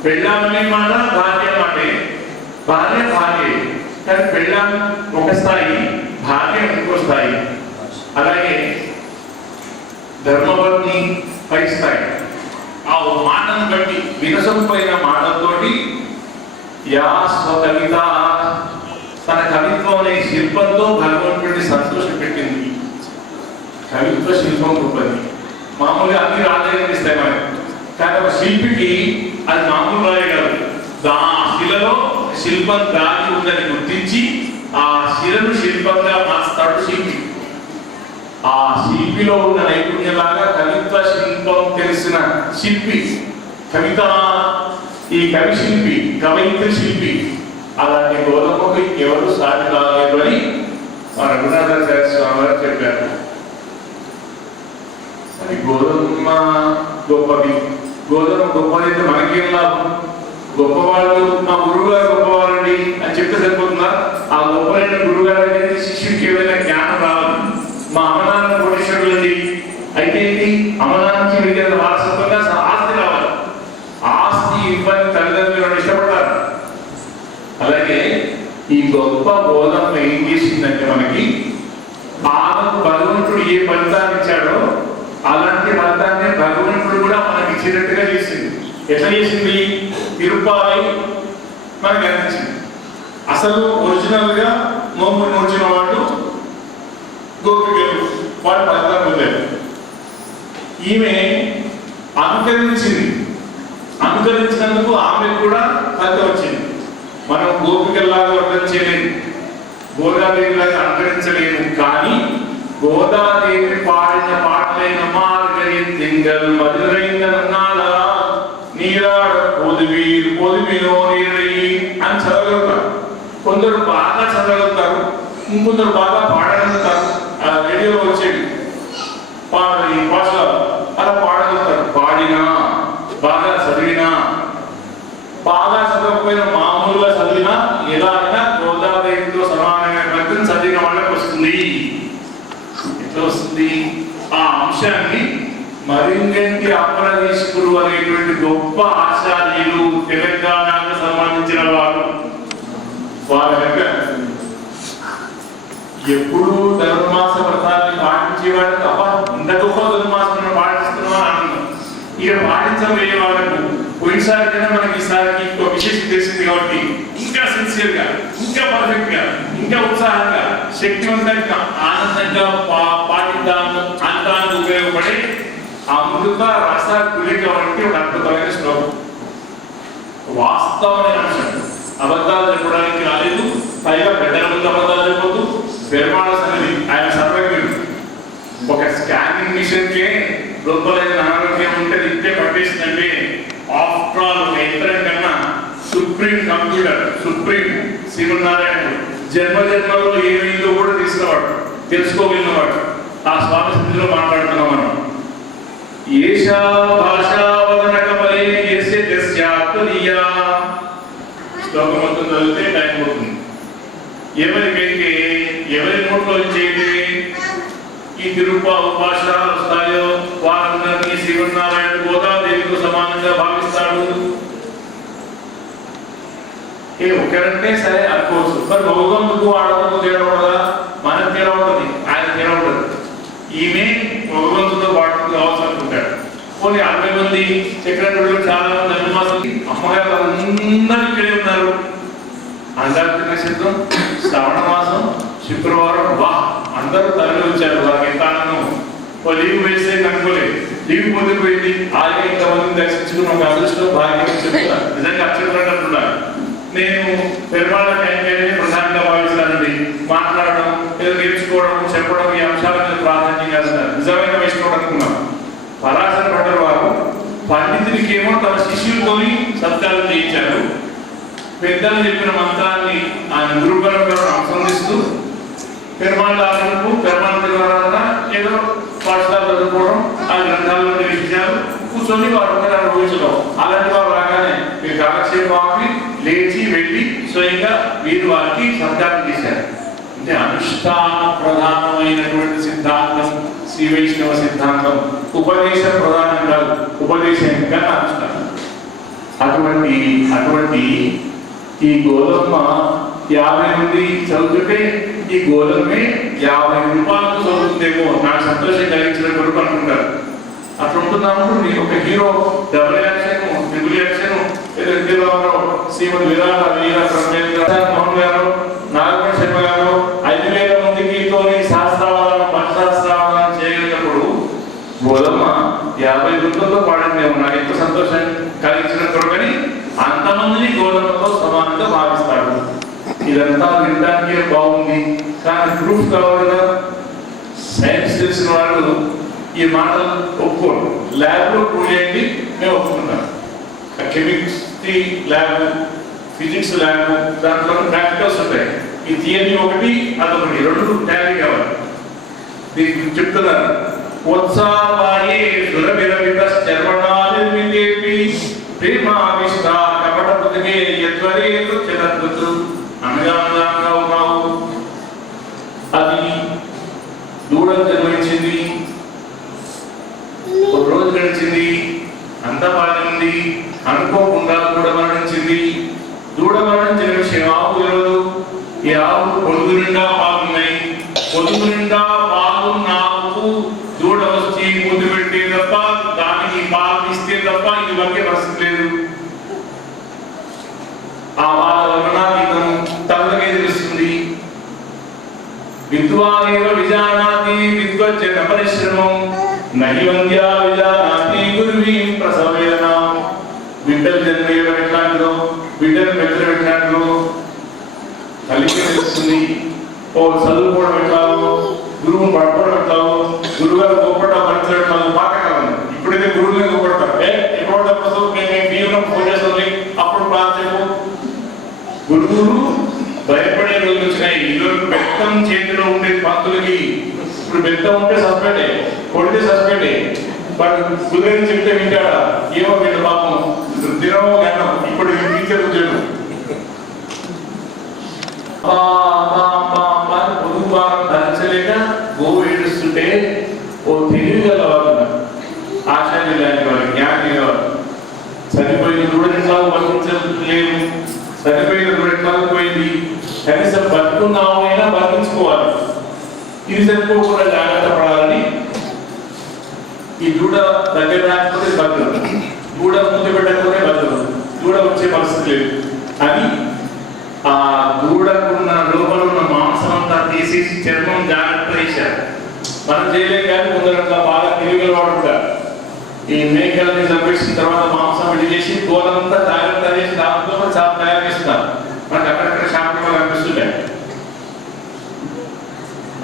పెళ్ళాలనే మాట భార్య మాటే, భార్య భార్య. కానీ పెళ్ళాం ఒక స్థాయి, భార్య ఇంకో స్థాయి. అలాగే ధర్మపత్ని పై స్థాయి. ఆ మాటను బట్టి వినసొంపైన మాటలతోటి యా స్వకవిత, తన కవిత్వం అనే శిల్పంతో భగవంతుడిని సంతోష పెట్టింది. కవిత్వ శిల్పం గొప్పది. మామూలుగా అన్ని రాజే కనిపిస్తాయి మనకి, కానీ ఒక శిల్పికి అది మామూలు రాయే కాదు. ఆ శిలలో శిల్పం దాగి ఉందని గుర్తించి ఆ శిలను శిల్పంగా మార్స్తాడు శిల్పి. ఆ శిల్పిలో ఉన్న నైపుణ్యంలాగా కవిత్వ శిల్పం తెలిసిన శిల్పి కవిత, ఈ కవి శిల్పి, కవయిత్రి శిల్పి. అలాంటి గోధుమకు ఎవరు సాటి రాలేదు అని మా రఘునాథాచార్య స్వామి గారు చెప్పారు. అది గోధుమ గొప్పది. గోధుమ గొప్పదైతే మనకేం లాభం? గొప్పవాళ్ళు మా గురువు గారు గొప్పవారండి అని చెప్తే సరిపోతుందా? ఆ గొప్పలైన గురువు గారు అనేది శిష్యుడికి ఏదైనా జ్ఞానం రావాలి. మా అమనాన్న కోటేశ్వరుడు అండి అయితే ఏంటి? అమనానికి విద్య వారసత్వంగా ఆస్తి రావాలి. ఆస్తి ఇవ్వని తల్లిదండ్రులు ఇష్టపడతారు. అలాగే ఈ ఇచ్చాడో అలాంటి ఫలితాన్ని భగవంతుడు కూడా మనకి ఇచ్చినట్టుగా చేసింది. ఎట్లా చేసింది? తిరుపాలై మనకు అనిపించింది. అసలు ఒరిజినల్ గా నోము నోచిన వాళ్ళు గోపికలు, వాళ్ళు ఫలితాలు పొందారు. ఈమె అనుకరించినందుకు ఆమెకు కూడా ఫలితం వచ్చింది. మనం గోపికల్లాగా వర్ణం చేయలేము, గోదాదేవిలాగా అనుకరించలేము. కానీ గోదాదేవి పాడిన పాటలైన మార్గరి తింగల్ మధురైందన్నాడా నీరాడ పొదివీరు పొదివిలో నీరై అని చదవగలుగుతారు. కొందరు బాగా చదవగలుగుతారు, ఇంకొందరు బాగా పాడగలుగుతారు. రేడియోలో వచ్చేది పాటలు భాషలో అలా పాడగలుగుతారు. పాడినా బాగా చదివినా, బాగా చదవకపోయినా మామూలుగా చదివినా ఎలా అయినా గోదాదేవితో సమానమైన ఫలితం చదివిన వాళ్ళకి వస్తుంది. ఎట్లా వస్తుంది? ఆ అంశాన్ని మరింగంటి అప్పరదీశ్వరు అనేటువంటి గొప్ప ఆచార్యులు తెలంగాణకు సంబంధించిన వారు, వారి దగ్గర ఎప్పుడు ధనుర్మాస వ్రతాన్ని పాటించేవాడు తప్ప ఇంత గొప్ప ధనుర్మాసం పాటిస్తున్నామని ఆనందం. ఇక పాటించబోయే వాళ్ళకు పోయినసారి కన్నా మనకి ఈసారికి ఒక విశేషం తెలిసింది కాబట్టి ఇంకా సిన్సియర్ గా, ఇంకా పర్ఫెక్ట్ గా, ఇంకా ఉత్సాహంగా, శక్తివంతంగా, ఆనందంగా పాటిద్దాము అంతానికి ఉపయోగపడే అమృత రస గుళిక వంటి ఒక అద్భుతమైన శ్లోకం. వాస్తవమైన అంశం. అబద్ధాలు చెప్పడానికి రాలేదు. పైగా పెద్దల ముందు అబద్ధాలు చెప్పొద్దు. పెరుమాళ సన్నిధి, ఆయన సర్వజ్ఞుడు. ఒక స్కానింగ్ మిషన్ కే లోపలైన అనారోగ్యం ఉంటే ఇట్టే పట్టేసిందంటే ఆఫ్టర్ ఆల్ ఒక యంత్రం కన్నా సుప్రీం కంప్యూటర్, సుప్రీం శ్రీమన్నారాయణుడు జన్మలో ఏమైందో కూడా తీసుకున్నవాడు, తెలుసుకోగలిగినవాడు. ఆ స్వామి స్థితిలో మాట్లాడుతున్నాం మనం. ఏషా భాషా వదన కమలే యస్య తస్యాత్మనీయా. శ్లోకం మొత్తం చదివితే టైం పోతుంది. ఎవరికైతే ఎవరి నోట్లో వచ్చేది ఈ ఉపాసనాలు వస్తాయో వారందరినీ శ్రీమన్నారాయణ గోదాదేవితో సమానంగా భావిస్తాడు. ఒకరంటే సరే అనుకోవచ్చు, మరి భగవంతుకు ఆడవకు తేడా ఉండదా? మనకు తేడా ఉంటుంది, ఆయన తేడా ఉంటుంది. ఈమె భగవంతుతో పాటు కావాల్సనుకుంటాడు. కొన్ని 60 మంది చక్రవర్తులు, చాలా మంది ధనుర్మాసం అమ్మగారు అందరూ ఇక్కడే ఉన్నారు. అంగారక నక్షత్రం, శ్రావణ మాసం, శుక్రవారం, వా అందరూ తరలి వచ్చారు. వాళ్ళకి ఎంత ఆనందం. లీవ్ వేస్తే కనుకోలేదు, లీవ్ పొందిపోయింది. అలాగే ఇంతమందిని దర్శించుకున్న ఒక అదృష్టం, భాగ్యం చెప్తున్నారు. నిజంగా అక్షరంటున్నారు. నేను పెరుమాళ కైంకర్యాన్ని ప్రధానంగా భావిస్తానండి. మాట్లాడడం, ఏదో నేర్చుకోవడం, చెప్పడం, ఈ అంశాల మీద ప్రాధాన్యం కాదు. నిజమైన వైష్ణవుడు అనుకున్నాం. పరాశర భట్టర్ వారు పండితునికి ఏమో తమ శిష్యులతోని సత్కారం చేయించారు. పెద్దలు చెప్పిన మంత్రాన్ని ఆయన గురుపరంపరను అనుసరిస్తూ పెరుమాళకు పెరుమాళ ద్వారా ఏదో పాఠశాల చదువుకోవడం, ఆ గ్రంథాల్లో విషయాలు కూర్చొని వారు అనుభవించడం. అలాంటి వారు రాగానే మీరు కాలక్షేపాన్ని లేచి వెళ్ళి స్వయంగా వీరు వారికి సత్కారం చేశారు. అంటే అనుష్ఠాన ప్రధానమైనటువంటి సిద్ధాంతం శ్రీ వైష్ణవ సిద్ధాంతం. ఉపదేశ ప్రధానం కాదు, ఉపదేశంగా అనుష్ఠానం. అటువంటి ఈ గోధుమ 50 మంది చదువుతుంటే ఈ గోధుమే 50 రూపాయలకు చదువుతుందేమో నాకు సంతోషం కలిగించిన కొరకు అనుకుంటారు. అట్లా ఉంటున్నప్పుడు ఒక hero double action, triple action, Shrimati Virata Veera Mohan గారు, నాగమణ శర్మ గారు 5000 మందికి శాస్త్రావధానం, పంచశాస్త్రావధానం చేయగలిగినప్పుడు గోధుమ 50 రూపాయలతో పాడిందేమో నాకు ఎంత సంతోషం కలిగించిన కొరకని అంతమందిని గోధుమతో సమానంగా భావిస్తాడు. ఇదంతా వినడానికే బాగుంది, కానీ ప్రూఫ్ కావాలి కదా. సైన్స్ తెలిసిన వాళ్ళు ఈ మాటలు ఒప్పుకోరు. ల్యాబ్లో ప్రూవ్ చేయండి, మేము ఒప్పుకుంటాం. కెమిస్ట్రీ ల్యాబ్, ఫిజిక్స్ ల్యాబ్, దాంట్లో ప్రాక్టికల్స్ ఉంటాయి. ఈ థియరీ ఒకటి, అదొకటి, రెండు టాలీ కావాలి. దీనికి చెప్తున్నారు. ఉత్సాహాయే సురభిరవిత శర్వణాలిర్మిదేవి ప్రేమావిష్ట కపట బుద్ధికే యత్వరే నృత్యదద్భుతు. అనగానగా ఉన్నావు. అది దూడం జన్మించింది, ఒక రోజు గడిచింది, అంత బాగా ఉంది. అనుకోకుండా దూడ మరణించింది. దూడ మరణించిన విషయం ఆవు తెలియదు. ఈ ఆవు పొడుగు నిండా పాలున్నాయి. పొడుగు నిండా పాలున్న ఆవుకు దూడ వచ్చి ముద్దు పెడితే తప్ప, దానికి పాలు ఇస్తే తప్ప ఇది వరకే పరిస్థితి లేదు. ఆ వాళ్ళ వర్ణాతీతం తనకే తెలుస్తుంది. విద్వానేవ విజానాతి విద్వజ్జన పరిశ్రమం నహి వంద్యా విజానాతి గురువీం ప్రసవేదనాం. బిడ్డలు జన్మయ్యడం ఎట్లాంటిదో, బిడ్డలు పెంచడం ఎట్లాంటిదో తల్లికి తెలుస్తుంది. ఓ చదువుకోవడం ఎట్లాగో, గురువును పడుకోవడం ఎట్లాగో, గురువుగారు గొప్పడం భరించడం ఎట్లాగో పాఠకాలం. ఇప్పుడైతే గురువులే గొప్పడతారు. ఎప్పుడు బియ్యం ఫోన్ చేస్తుంది అప్పుడు ప్రార్థన. గురువులు భయపడే రోజులు వచ్చినాయి. ఈరోజు బెత్తం చేతిలో ఉండే పంతులకి ఇప్పుడు బెత్తం ఉంటే సస్పెండే, కొడితే సస్పెండే. బట్ కుదిరని చెప్తే వింటాడా? ఏమో వీళ్ళు పాపం దినమో గండం ఇప్పుడు టీచర్ ఉద్యోగం పొదుగు భారం ధరించలేక గోవు ఏడుస్తుంటే ఓ తెలివిగల వాళ్ళు ఆచార్య లాంటి వారు, జ్ఞాని వారు చనిపోయిన దూడెట్లాగో వర్తించలేదు, చనిపోయిన దూడెట్లాగో పోయింది, కనీసం బతుకున్నాము అయినా వర్తించుకోవాలి. ఇది సరిపోకుండా జాగ్రత్త పడాలని ఈ దూడ దగ్గర రాకపోతే బతులు, దూడ ముందు పెట్టకపోతే బతులు, దూడ వచ్చే పరిస్థితి లేదు అని ఆ దూడకున్న లోపల ఉన్న మాంసం అంతా తీసేసి చర్మం జాగ్రత్త చేశారు. మనం చేయలేం కానీ కొందరంతా బాగా తెలివిగా వాడుకుంటారు. ఈ మేకల్ని చంపేసిన తర్వాత మాంసం విడి చేసి తోలంతా జాగ్రత్త చేసి దాంతో చాలా తయారు చేస్తారు. మనకు అక్కడక్కడ షాపులో కనిపిస్తుంటాయి.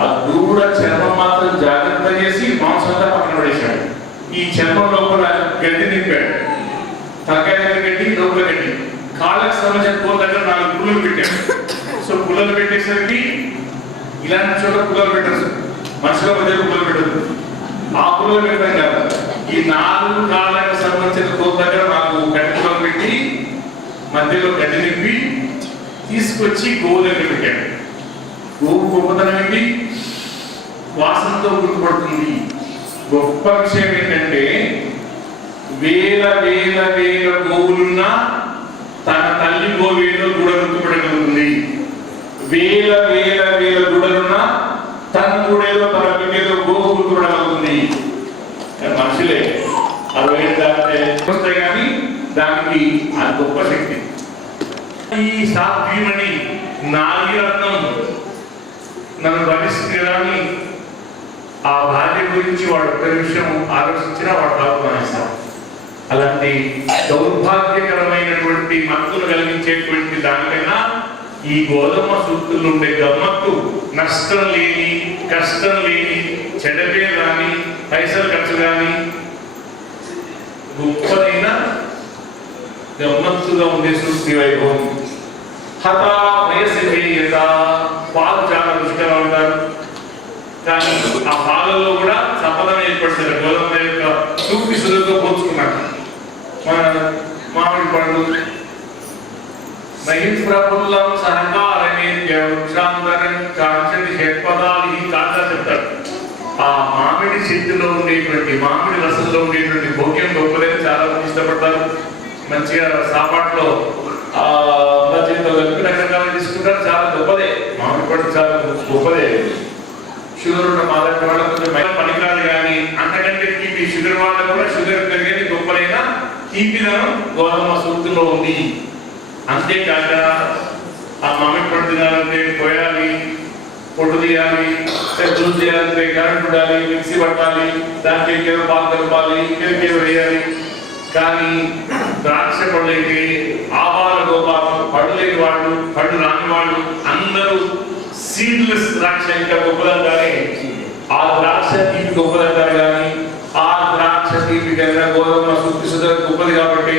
ఆ దూడ చర్మం మాత్రం జాగ్రత్త చేసి మాంసం అంతా పక్కన పడేశాడు. ఈ చర్మం లోపల గడ్డి నింపాడు. తలకాయ దగ్గర గడ్డి, లోపల గడ్డి, కాళ్ళకు సంబంధించిన కోల దగ్గర 4 పుల్లలు పెట్టాడు. సో పుల్లలు పెట్టేసరికి ఇలాంటి చోట్ల పుల్లలు పెట్టరు, మనుషుల మధ్య పుల్లలు పెట్టదు. ఆ పుల్లలు పెట్టడం కాదు, ఈ 4 కాళ్ళకు సంబంధించిన కోల దగ్గర 4 గడ్డి పుల్లలు పెట్టి మధ్యలో గడ్డి నింపి తీసుకొచ్చి గోవు దగ్గర పెట్టాడు. గోవు గొప్పతనం ఏంటి? వాసనతో గుర్తుపడుతుంది. గొప్ప విషయం ఏంటంటే వేల వేల వేల గోవులున్నా తన తల్లి గోవేలో దూడ గుర్తుపడగలుగుతుంది. వేల వేల వేల దూడలున్నా తన దూడేదో తన బిడ్డేదో గోవు గుర్తుపడగలుగుతుంది. మనుషులే 60 దాటితే కానీ దానికి అది గొప్ప శక్తి. ఈ సాధ్వీమణి నాగరత్నం నన్ను భరిస్తుంది కదా అని ఆ భార్య గురించి వాడు ఒక్క నిమిషం ఆలోచించినా వాడు ఆలోచిస్తాడు. అలాంటి దౌర్భాగ్యకరమైనటువంటి మత్తులు కలిగించేటువంటి దానికన్నా ఈ గోధుమ సూక్తులు ఉండే గమ్మత్తు, నష్టం లేని, కష్టం లేని, చెడపే కానీ, పైసలు ఖర్చు కానీ గొప్పదైన గమ్మత్తుగా ఉండే సూక్తి వైభవం. హత వయసు వేయత, పాలు చాలా రుచిగా ఉంటారు కానీ ఆ పాలలో కూడా సంపదన ఏర్పడుతుంది. గోధుమ యొక్క సూక్తి సులువుగా పోల్చుకున్నాడు. మన మామిడి పండు నహిం ప్రఫుల్లం సహకారమేంద్రం కాంచని షట్పదాలు కాదా చెప్తాడు. ఆ మామిడి చెట్టులో ఉండేటువంటి, మామిడి రసంలో ఉండేటువంటి భోగ్యం గొప్పదని చాలా మంది ఇష్టపడతారు. మంచిగా సాపాట్లో చేతితో కలిపి రకరకాలు తీసుకుంటారు. చాలా గొప్పదే మామిడి పండు, చాలా గొప్పదే. షుగర్ ఉన్న మాదక వాళ్ళ కొంచెం పనికిరాదు కానీ అంతకంటే తీపి, షుగర్ వాళ్ళ కూడా షుగర్ పెరిగేది గొప్పదైన తీపిదనం గోధుమ సూక్తిలో ఉంది. అంతేకాక ఆ మామిడి పండు తినాలంటే పోయాలి, పొట్టు తీయాలి, జ్యూస్ చేయాలంటే కరెంట్ ఉండాలి, మిక్సీ పట్టాలి, దానికి ఇంకేదో పాలు కలపాలి, ఇంకేదో వేయాలి. కానీ ద్రాక్ష పళ్ళు అయితే ఆవాల గోపాలం, పళ్ళు లేని వాళ్ళు, పళ్ళు రాని వాళ్ళు అందరూ సీడ్లెస్ ద్రాక్ష ఇంకా గొప్పదంటారే. ఆ ద్రాక్ష తీపి గొప్పదంటారు కానీ ఆ ద్రాక్ష తీపి కన్నా గోధుమ సూక్తి సుధ గొప్పది. కాబట్టి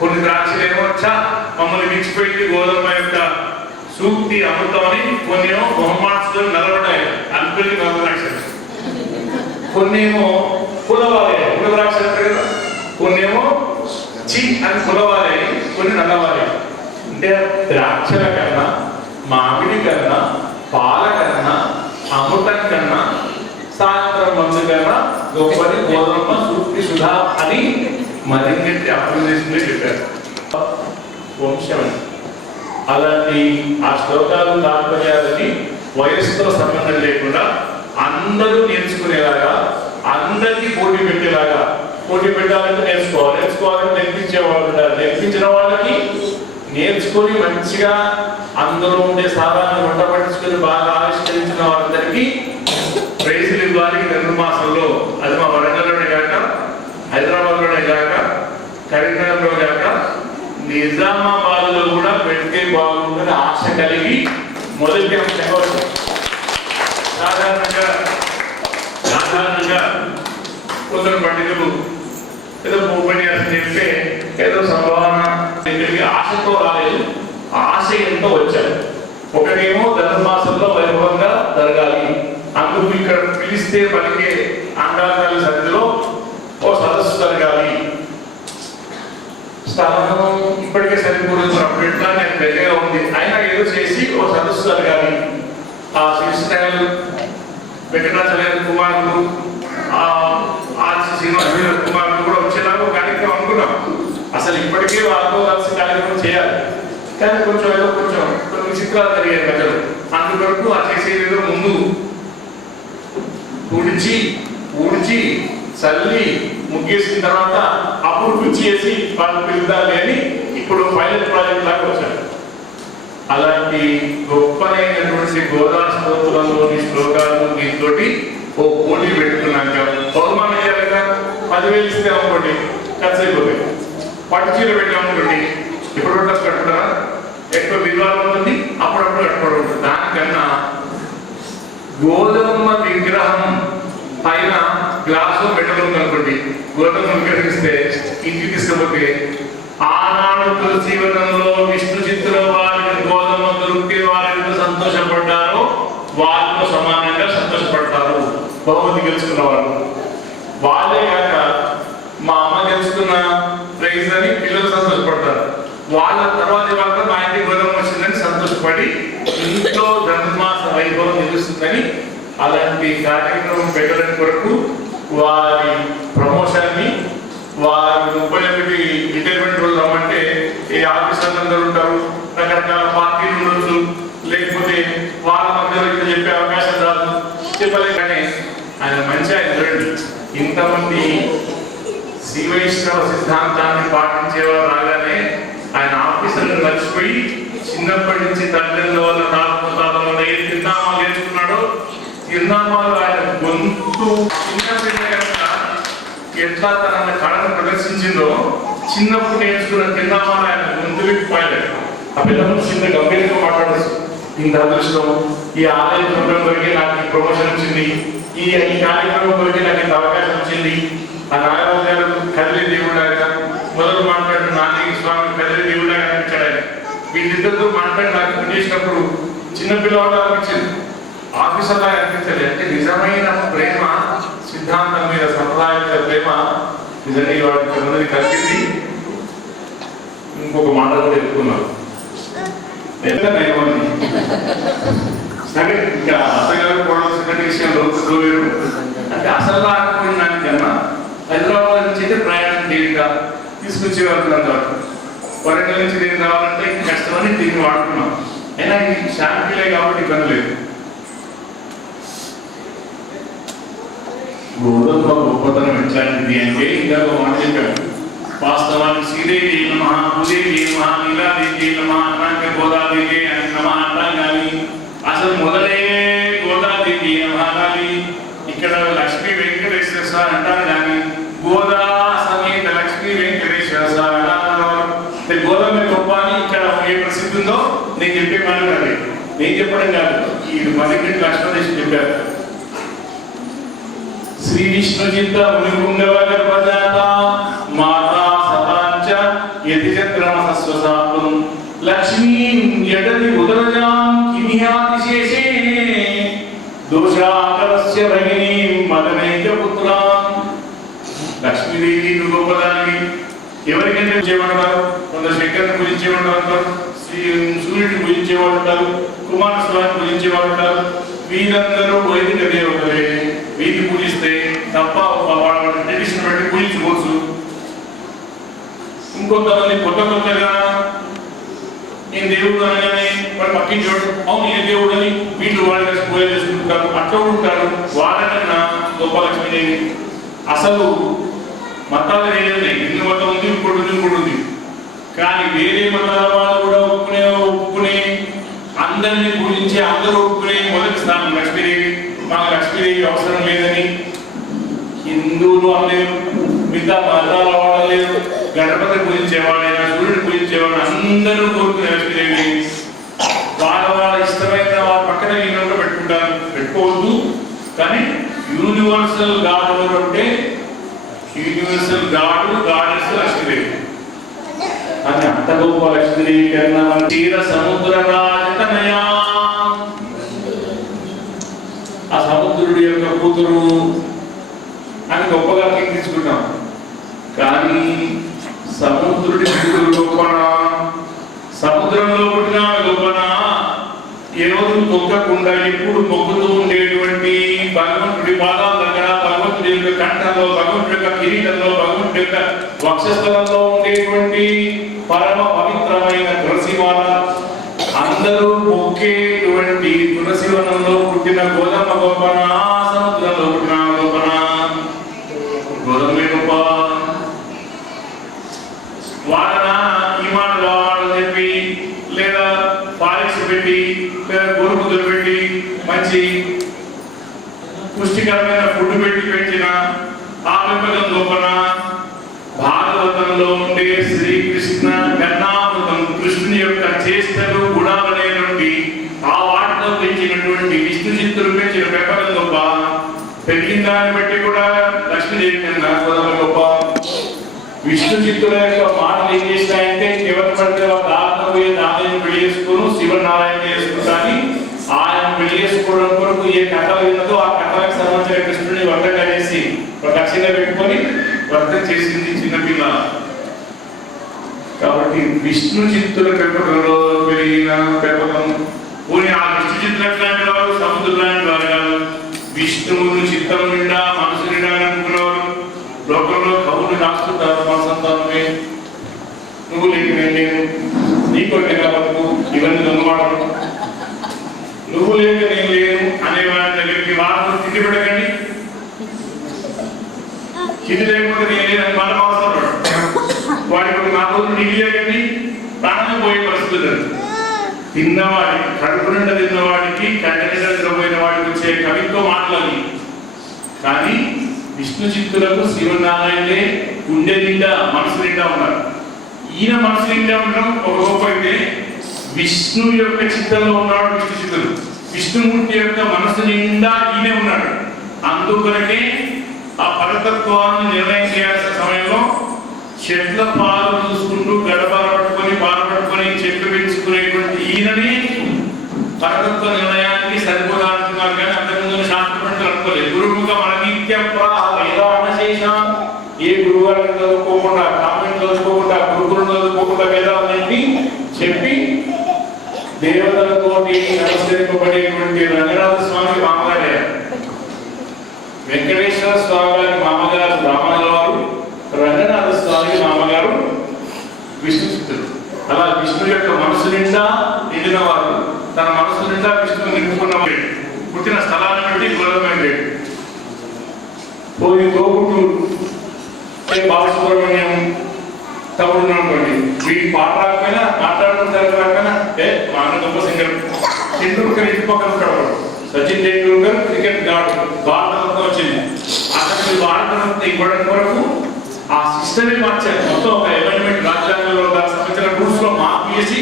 కొన్ని ద్రాక్షలు ఏమో మమ్మల్ని మించిపోయింది గోధుమ యొక్క సూక్తి అమృతం అని కొన్ని ఏమో బహుమార్చుతో నిలబడ్డాయి. అనుకుని ద్రాక్షలు కొన్ని ఏమో పులవాలి, పుల ద్రాక్షలు అంటారు కదా, కొన్ని ఏమో చి అని పులవాలి, కొన్ని నల్లవాలి. అంటే ద్రాక్షల కన్నా, మామిడి కన్నా, పాల కన్నా, అమృతం కన్నా, సాయంత్రం మందు కన్నా గొప్పది గోధుమ సూక్తి సుధా అని మరింగట్టి అప్రదేశంలో చెప్పారు. వంశం అలాంటి ఆ శ్లోకాలు తాత్పర్యాలని వయస్సుతో సంబంధం లేకుండా అందరూ నేర్చుకునేలాగా అందరికీ పోటీ పెట్టేలాగా, పోటీ పెట్టాలంటే నేర్చుకోవాలంటే నేర్పించే వాళ్ళు ఉంటారు. నేర్పించిన వాళ్ళకి నేర్చుకొని మంచిగా అందులో ఉండే సాధారణ వంట పట్టించుకొని బాగా ఆవిష్కరించిన వాళ్ళందరికీ ప్రైజులు ఇవ్వాలి ధనుర్మాసంలో. అది మా వరంగల్లోనే కాక, హైదరాబాద్లోనే కాక, కరీంనగర్లో కాక, నిజామాబాద్లో కూడా పెడితే బాగుంటుంది ఆశ కలిగి మొదటి అంశంగా వచ్చాం. సాధారణంగా కొందరు పండితులు ఏదో ఉపన్యాసం చెప్తే ఏదో సంభావన ఇక్కడికి ఆశతో రాలేదు, ఆశ ఎంతో వచ్చారు. ఒకటేమో ధనుర్మాసంలో వైభవంగా జరగాలి, అందుకు ఇక్కడ పిలిస్తే పలికే ఆంధ్రాల సన్నిధిలో ఓ సదస్సు జరగాలి. స్థలం ఇప్పటికే సరిపోతుంది, అప్పుడు ఎట్లా నేను దగ్గరగా ఉంది, అయినా ఏదో చేసి ఓ సదస్సు జరగాలి. ఆ శ్రీకృష్ణ వెంకటాచల కుమారులు, శ్రీనివాస కుమారులు కూడా వచ్చేలాగా కార్యక్రమం అనుకున్నాం. అసలు ఇప్పటికే వాళ్ళతో కలిసి కార్యక్రమం చేయాలి, కానీ కొంచెం కొన్ని విచిత్రాలు జరిగాయి ప్రజలు. అందువరకు ఆ చేసేదో ముందు ఊడ్చి చల్లి ముగ్గేసిన తర్వాత అప్పుడు పిచ్చి చేసి వాళ్ళు పిలుద్దాలి అని ఇప్పుడు పైలట్ ప్రాజెక్ట్ లాగా వచ్చారు. అలాంటి గొప్పనైనటువంటి గోదా స్తోత్రంలోని శ్లోకాలు దీంతో ఓ పోటీ పెట్టుకున్నాక బహుమానం చేయాలిగా 10,000 ఇస్తే అనుకోండి ఖర్చు అయిపోతాయి. పట్టు చీర పెట్టామనుకోండి ఇప్పుడు కట్టుకుంటారా, ఎక్కువ విలువలు ఉంటుంది, అప్పుడప్పుడు కట్టుకోవడం ఉంటుంది. దానికన్నా గోధుమ విగ్రహం పైన గ్లాసు మెటల్ ఉంది అనుకోండి, గోధుమ విగ్రహం ఇస్తే ఇంటికి తీసుకపోతే ఆనాడు తులసీవనంలో విష్ణు చిత్తుల వారికి గోధుమ దొరికితే వారికి సంతోషపడ్డారో వాళ్ళతో సమానంగా సంతోషపడతారు. బహుమతి గెలుచుకున్న వాళ్ళు వాళ్ళే కాక మా అమ్మ గెలుచుకున్న ప్రైజ్ అని పిల్లలు సంతోషపడతారు. వాళ్ళ తర్వాత వాళ్ళతో మా ఇంటికి గౌరవం వచ్చిందని సంతోషపడి ఇంట్లో ధనుర్మాస వైభవం నిలుస్తుందని అలాంటి కార్యక్రమం పెట్టడానికి కొరకు వారి ప్రమోషన్ని వారు 31 రిటైర్మెంట్ రోజు రమ్మంటే ఏ ఆఫీసర్లు అందరూ ఉంటారు, రకరకాల పార్టీలు ఉండొచ్చు, లేకపోతే వాళ్ళ మధ్యలో ఇక్కడ చెప్పే అవకాశం రాదు, చెప్పలేదు. కానీ ఆయన మంచి ఆయన చూడండి, ఇంతమంది శ్రీ వైష్ణవ సిద్ధాంతాన్ని పాటించేవారు రాగానే ఆయన ఆఫీసర్లు మర్చిపోయి చిన్నప్పటి నుంచి తండ్రి వల్ల తాగుతాలో ఏ తిన్నామా నేర్చుకున్నాడో తిన్నామాలు ఆయన గొంతు ఎట్లా తన కళను ప్రదర్శించిందో చిన్నప్పుడు నేర్చుకున్న తిన్నామాలు ఆయన గొంతు విప్పాయలేదు. ఆ పిల్లలు చిన్న గంభీరంగా మాట్లాడచ్చు, ఇంత అదృష్టం, ఈ ఆలయ ప్రోగ్రాం వరకు నాకు ఈ ప్రమోషన్ వచ్చింది, ఈ కార్యక్రమం వరకు నాకు ఇంత అవకాశం వచ్చింది. ఆ నాగరాజు గారు కదిలి దేవుడాగా మొదలు మాట్లాడిన నాని స్వామి కదిలి దేవుడాగా అనిపించాడు. ఆయన వీళ్ళిద్దరితో మాట్లాడి నాకు చేసినప్పుడు చిన్నపిల్లవాడు అనిపించింది, ఆఫీసర్ లాగా అనిపించలేదు. అంటే నిజమైన ప్రేమ, సిద్ధాంతం మీద సంప్రదాయం మీద ప్రేమ నిజంగా వాడికి కొంతమంది కలిగింది. ఇంకొక మాట కూడా ఎత్తుకున్నారు సరే. ఇంకా అత్తగారు పోవాల్సిన విషయంలో వేరు అంటే అసలు ఆకపోయిన దానికన్నా హైదరాబాద్ నుంచి అయితే ప్రయాణం తేలిక తీసుకొచ్చేవారు అంటారు. వరంగల్ నుంచి దీన్ని రావాలంటే కష్టమని దీన్ని వాడుకున్నాం. అయినా ఇది శాంతిలే కాబట్టి ఇబ్బంది లేదు. గోధుమ గొప్పతనం ఎట్లాంటిది అంటే ఇందాక మాట చెప్పాము, వాస్తవానికి శ్రీదేవి నమ, భూదేవి నమ, నీలాదేవి నమ అన్నాక గోదాదేవి అని నమ అంటాం. కానీ అసలు మొదలే గోదాదేవి నమ అనాలి. ఇక్కడ లక్ష్మీ వెంకటేశ్వర స్వామి అంటారు, కానీ గోదా సమేత లక్ష్మీ వెంకటేశ్వర స్వామి అన్నారు. గోదామ గొప్ప అని ఇక్కడ ఏ ప్రసిద్ధి ఉందో నేను చెప్పే మాట కాదు, నేను చెప్పడం కాదు, ఈ మధ్య లక్ష్మణేశ్వర చెప్పారు. శ్రీ విష్ణు చింత మునిపుంగవ గర్భజాత మాతా సతాంచ యతిచంద్రమ సస్వసాత్వం లక్ష్మీం యడతి ఉదరజాం కిమియాతిశేషే దోషాకరస్య భగినీం మదనైక పుత్రాం. లక్ష్మీదేవి గొప్పదానికి ఎవరికైనా చేయమంటారు, కొందరు శంకరుని పూజించేవాళ్ళు, సూర్యుడిని పూజించేవాళ్ళు ఉంటారు, కుమారస్వామిని పూజించేవాళ్ళు ఉంటారు. వీరందరూ వైదిక దేవతలే. వీటిని పూజిస్తే తప్ప వాళ్ళ ట్రెడిషన్ బట్టి పూజించుకోవచ్చు. ఇంకొంతమంది కొత్తగా నేను దేవుడు అనగానే వాడు పక్కించోడు అవును ఏ దేవుడు అని వీళ్ళు వాళ్ళు పూజ చేసుకుంటారు, అట్లా ఉంటారు. వాళ్ళకన్నా గొప్ప లక్ష్మీదేవి. అసలు మతాలు వేరే, హిందూ మతం ఉంది, ఇంకోటి ఉంది. కానీ వేరే మతాల వాళ్ళు కూడా ఒప్పుకునే అందరినీ గురించి అందరూ ఒప్పుకునే మొదటి స్థానం లక్ష్మీదేవి. మాకు లక్ష్మీదేవి అవసరం లేదని హిందువులు అనలేరు, మిగతా మతాల వాడలేరు, గణపతి పూజించేవాడైనా సూర్యుడు పూజించేవాడు అందరూ కోరుకునే లక్ష్మీదేవి. వాళ్ళ ఇష్టమైన వాళ్ళ పక్కన ఈయన పెట్టుకుంటారు, పెట్టుకోవద్దు. కానీ యూనివర్సల్ గాడ్ ఎవరు అంటే యూనివర్సల్ గాడెస్ లక్ష్మీదేవి. అని అంత గొప్ప లక్ష్మీదేవి కన్నా తీర సముద్ర రాజతనయా, ఆ సముద్రుడి యొక్క కూతురు అని గొప్పగా కీర్తించుకుంటాం. కానీ సముద్రుడి కూతురు గొప్పనా, సముద్రంలో పుట్టిన గొప్పనా, ఎవరు తొక్కకుండా ఎప్పుడు మొక్కుతూ ఉండేటువంటి భగవంతుడి పాదాల దగ్గర, భగవంతుడి యొక్క కంఠంలో, భగవంతుడి యొక్క కిరీటంలో, భగవంతుడి యొక్క వక్షస్థలంలో ఉండేటువంటి పరమ పవిత్రమైన తులసిమాల, అందరూ మొక్కేటువంటి తులసివనంలో పుట్టిన గోధుమ గొప్పన, సముద్రంలో పుట్టిన గొప్పన, గోధుమ గొప్ప. వాళ్ళ ఈ మాట కావాలని చెప్పి లేదా పాలిక్స్ పెట్టి లేదా గోరుముద్దలు పెట్టి మంచి పుష్టికరమైన ఫుడ్ పెట్టి పెంచిన ఆ పెంపకం గొప్పన. భాగవతంలో ఉండే శ్రీకృష్ణ కర్ణామృతం, కృష్ణుని యొక్క చేష్టలు గుణాలనేటువంటి ఆ వాటిలో పెంచినటువంటి విష్ణు చిత్తులు పెంచిన పెంపకం గొప్ప. పెరిగిన దాన్ని బట్టి కూడా లక్ష్మీదేవి కన్నా గొప్ప. విష్ణు చిత్తుల యొక్క మాటలు ఏం చేసినాయంటే ఎవరు పడితే వాళ్ళ ఆత్మపోయే ఆలయం పెళ్లి చేసుకోను, శివనారాయణ చేసుకుంటాని ఆయన పెళ్లి చేసుకోవడం కొరకు ఏ కథలు విన్నదో ఆ కథలకు సంబంధించిన కృష్ణుని వర్తంగా చేసి ఒక లక్ష్యంగా పెట్టుకొని వర్తం చేసింది చిన్నపిల్ల. కాబట్టి విష్ణు చిత్తుల పెంపకంలో పెరిగిన పెంపకం. పోనీ ఆ విష్ణు చిత్తుల లాంటి వారు సముద్రం లాంటి వారు కాదు. విష్ణువును చిత్తం నిండా మనసు నిండా అనుకున్నవారు లోకంలో కవులు రాస్తుంటారు. మా సంతానమే నువ్వు లేని నేను నీకు కాబట్టి ఇవన్నీ దొంగవాడరు, నువ్వు లేక నేను లేను అనే వారి దగ్గరికి వారు తిండి పెట్టకండి. తిండి లేకపోతే నేను లేదని మనం అవసరం వాడికి నా రోజు నీళ్ళు లేకండి, ప్రాణం పోయే పరిస్థితులు. తిన్నవాడికి కడుపు నిండా తిన్నవాడికి కంటి నిండా తినబోయిన వాడికి వచ్చే కవిత్వం మాటలని. కానీ విష్ణు చిత్తులకు శివనారాయణే గుండె నిండా మనసు నిండా ఉన్నారు. ఈయన మనసు నిండా ఉండడం ఒక గొప్ప. అయితే విష్ణు యొక్క చిత్తంలో ఉన్నాడు విష్ణు చిత్తులు, విష్ణుమూర్తి యొక్క మనసు నిండా ఈయనే ఉన్నాడు. అందుకొరకే ఆ పరతత్వాన్ని నిర్ణయం చేయాల్సిన సమయంలో చెట్ల పాలు చూసుకుంటూ గడపాల పట్టుకొని చెట్లు పెంచుకునేటువంటి ఈయనని పరతత్వ నిర్ణయానికి సరిపోతానుకున్నారు. కానీ అంతకుముందు శాస్త్ర పండితులు అనుకోలేదు. గురుముఖ మన నిత్య వేదాశేషం ఏ గురువుగారిని చదువుకోకుండా, కామెంట్ చదువుకోకుండా, గురుకులను చదువుకోకుండా వేదాలన్నింటినీ చెప్పి దేవతలతోటి నమస్కరింపబడేటువంటి రంగనాథ స్వామి మామగారే. వెంకటేశ్వర స్వామి గారి మామగారు బ్రాహ్మణుల వారు, రంగనాథ స్వామి మామగారు విష్ణు చిత్తులు. అలా విష్ణు యొక్క మనసు నిండా నిండిన వారు, తన మనసు నిండా విష్ణువు నింపుకున్న పుట్టిన స్థలాన్ని బట్టి గౌరవమైన పోయి గోపుటూరు బాలసుబ్రహ్మణ్యం తమ్ముడు అనుకోండి, వీటి పాట రాకపోయినా మాట్లాడుకుంటారు రాకపోయినా మా అన్న గొప్ప సింగర్. టెండూల్కర్ ఇంటి పక్కన ఉంటాడు. సచిన్ టెండూల్కర్ క్రికెట్ గాడు, భారతరత్న వచ్చింది. అతనికి భారతరత్న ఇవ్వడం వరకు ఆ సిస్టమే మార్చారు. మొత్తం ఒక అమెండ్మెంట్ రాజ్యాంగంలో దానికి సంబంధించిన రూల్స్ లో మార్పు చేసి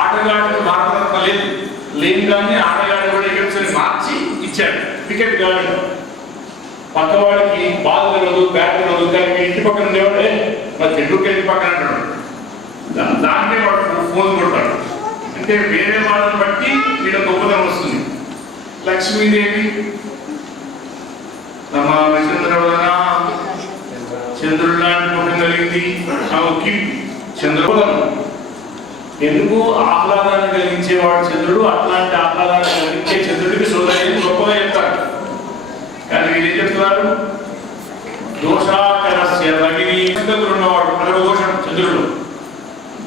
ఆటగాడికి భారతరత్న లేని దాన్ని ఆటగాడి కూడా ఎగర్చని మార్చి ఇచ్చాడు. క్రికెట్ గాడు పక్కవాడికి బాల్ తెలియదు, బ్యాట్ తెలియదు, కానీ మీ ఇంటి పక్కన ఉండేవాడే మరి టెండూల్కర్ ఇంటి పక్కన అంటాడు. దానికే వాడు ఫోన్ కొడతాడు. అంటే వేరే వాళ్ళని బట్టి వీళ్ళ గొప్పతనం వస్తుంది. లక్ష్మీదేవి తమ చంద్రవదన చంద్రుడు లాంటి ముఖం కలిగింది. ఆమెకి చంద్రవదనం ఎందుకు ఆహ్లాదాన్ని కలిగించేవాడు చంద్రుడు, అట్లాంటి ఆహ్లాదాన్ని కలిగించే చంద్రుడికి సోదరి గొప్పగా చెప్తాడు. కానీ వీళ్ళు ఏం చెప్తున్నారు? దోషాకరస్య రగిని ఉన్నవాడు అదొక దోషం చంద్రుడు.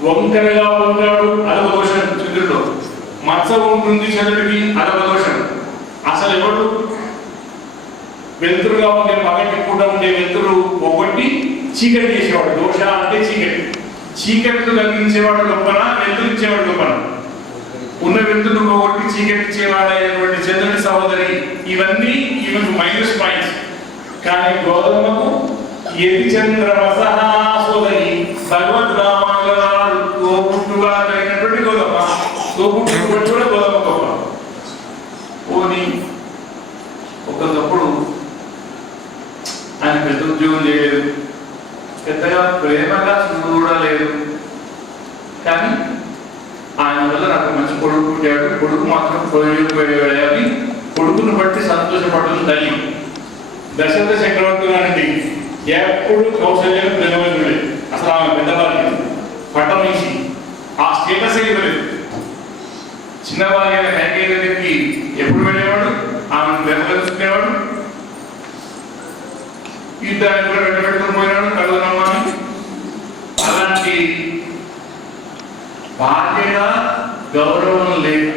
వంకరగా ఉంటాడు అదొక దోషం చంద్రుడు. మత్స ఉంటుంది చంద్రుడికి అదొక దోషం. అసలు ఎవడు వెలుతురుగా ఉండే పగటి పూట ఉండే వెలుతురు ఒకటి చీకటి చేసేవాడు. దోష అంటే చీకటి. చీకట్లు కలిగించేవాడు గొప్పనా, వెలుతురు ఇచ్చేవాడు గొప్పనా? ఉన్న వెలుతురు ఒకటి చీకటి ఇచ్చేవాడైనటువంటి చంద్రుని సహోదరి. ఇవన్నీ ఈమెకు మైనస్ పాయింట్స్. కానీ గౌతమకు ఎది చంద్రమసహ సోదరి భగవద్ రామానుజాలు తోబుట్టుగా కలిగినటువంటి గౌతమ. తోబుట్టు కూడా గౌతమ గొప్ప. పోనీ ఒకప్పుడు ఆయన పెద్ద ఉద్యోగం చేయలేదు, పెద్దగా ప్రేమగా చూడలేదు, కానీ ఆయన వల్ల నాకు మంచి కొడుకు పుట్టాడు. కొడుకు మాత్రం పోయాడని కొడుకును బట్టి సంతోషపడదు తల్లి. దశరథ చక్రవర్తి గారండి ఎప్పుడు కౌశల్యం ప్రేమలుడే. అసలు ఆమె పెద్దవారికి పట్టం నుంచి ఆ స్టేటస్ ఇవ్వలేదు. చిన్నవారి హైకే దగ్గరికి ఎప్పుడు వెళ్ళేవాడు, ఆమెను వెనకలుసుకునేవాడు. యుద్ధానికి కూడా వెంటబెట్టుకుని పోయినాడు కలుగునమ్మని. అలాంటి భార్యగా గౌరవం లేక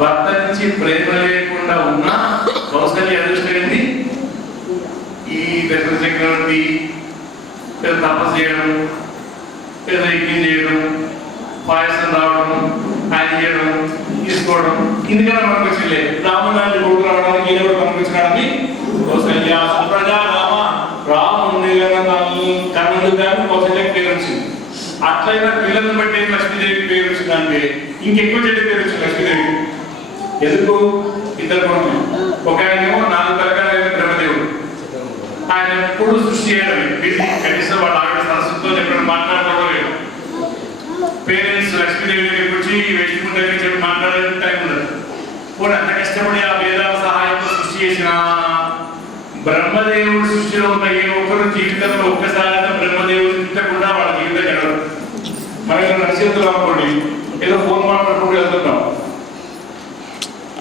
భర్త నుంచి ప్రేమ లేకుండా ఉన్న కౌశల్య అదృష్టం ఏంటి? ఈ దశరథ చక్రవర్తి పెద్ద తపస్సు చేయడం, పెద్ద యజ్ఞం చేయడం, పాయసం రావడం, ఆయన చేయడం, తీసుకోవడం, ఇందుకన్నా పంపించలే. రాముడి కొడుకు రావడానికి ఈయన కూడా పంపించడానికి కౌశల్య ప్రజా రామ రాముడి కన్నుడు కానీ కౌశల్యకి పేరు వచ్చింది. అట్లయినా పిల్లలను బట్టి లక్ష్మీదేవికి పేరు వచ్చిందంటే ఇంకెక్కువ చెడ్డ పేరు వచ్చింది లక్ష్మీదేవికి. ఎందుకు? ఇద్దరు కొడుకులు. ఒక ఆయనేమో 4 తరగతి బ్రహ్మదేవుడు. ఆయన ఎప్పుడు సృష్టి చేయడం కనీసం వాళ్ళ ఆవిడ సంస్కృతితో ఎక్కడ మాట్లాడుకోవడం లేదు. పేరెంట్స్ లక్ష్మీదేవి దగ్గరికి వచ్చి వేసుకుంటే చెప్పి మాట్లాడే టైం ఉండదు. కూడా అంత కష్టపడి ఆ వేదాల సహాయంతో సృష్టి చేసిన బ్రహ్మదేవుడు సృష్టిలో ఉన్న ఏ ఒక్కరు జీవితంలో ఒక్కసారైనా బ్రహ్మదేవుడు తిట్టకుండా వాళ్ళ జీవితం గడవదు. మనకి నక్షత్రం అనుకోండి, ఏదో ఫోన్ మాట్లాడుకుంటూ వెళ్తున్నాం,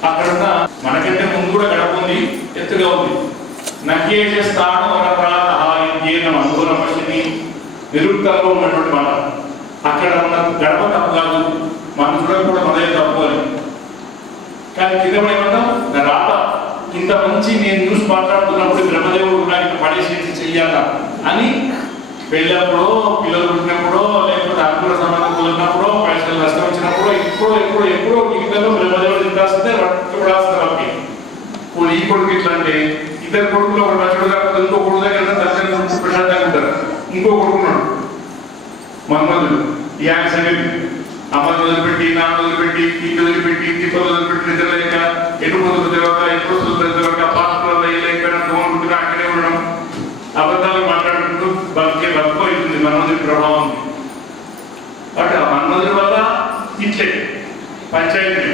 అక్కడ మనకంటే ముందు కూడా గడప ఉంది, ఎత్తుగా ఉంది. నకేశ స్థానం ఒక ప్రాత అనుకూల పక్షిని నిరుక్తంలో ఉన్నటువంటి మాట. అక్కడ ఉన్న గడప తప్పు కాదు, మనుషులకు కూడా మనదే తప్పు అని. కానీ కింద ఏమంటాం, రాత ఇంత మంచి నేను న్యూస్ మాట్లాడుతున్నప్పుడు బ్రహ్మదేవుడు కూడా ఇంత పడేసి చెయ్యాలా అని పెళ్ళప్పుడో, పిల్లలు పుట్టినప్పుడో, లేకపోతే అనుకూల సంబంధం కుదిరినప్పుడో, పైసలు నష్టం వచ్చినప్పుడు ఎప్పుడో జీవితంలో బ్రహ్మదేవుడు తింటాల్సిందే పడాల్సిందే వాళ్ళకి. ఇప్పుడు ఈ కొడుకు ఇట్లా అంటే ఇద్దరు కొడుకులో ఒక నచ్చుడు కాకపోతే ఇంకో కొడుకు దగ్గర తల్లిదండ్రులు ప్రశాంతంగా ఉంటారు. ఇంకో కొడుకున్నాడు మన్మధుడు. ఈ ఆయన సంగతి అమ్మని వదిలిపెట్టి, నాన్న వదిలిపెట్టి, ఇంటి వదిలిపెట్టి, తిప్పలు వదిలిపెట్టి, నిద్రలేక ఎటు పొద్దుకు తెలియక, ఎప్పుడు తెలియక, పాత్రలో లేక తోడుకుంటున్నా అక్కడే ఉండడం, అబద్ధాలు మాట్లాడుకుంటూ బతుకు అవుతుంది మన్మధుడి ప్రభావం. బట్ ఆ మన్మధుడి వల్ల ఇట్లే పంచాయతీ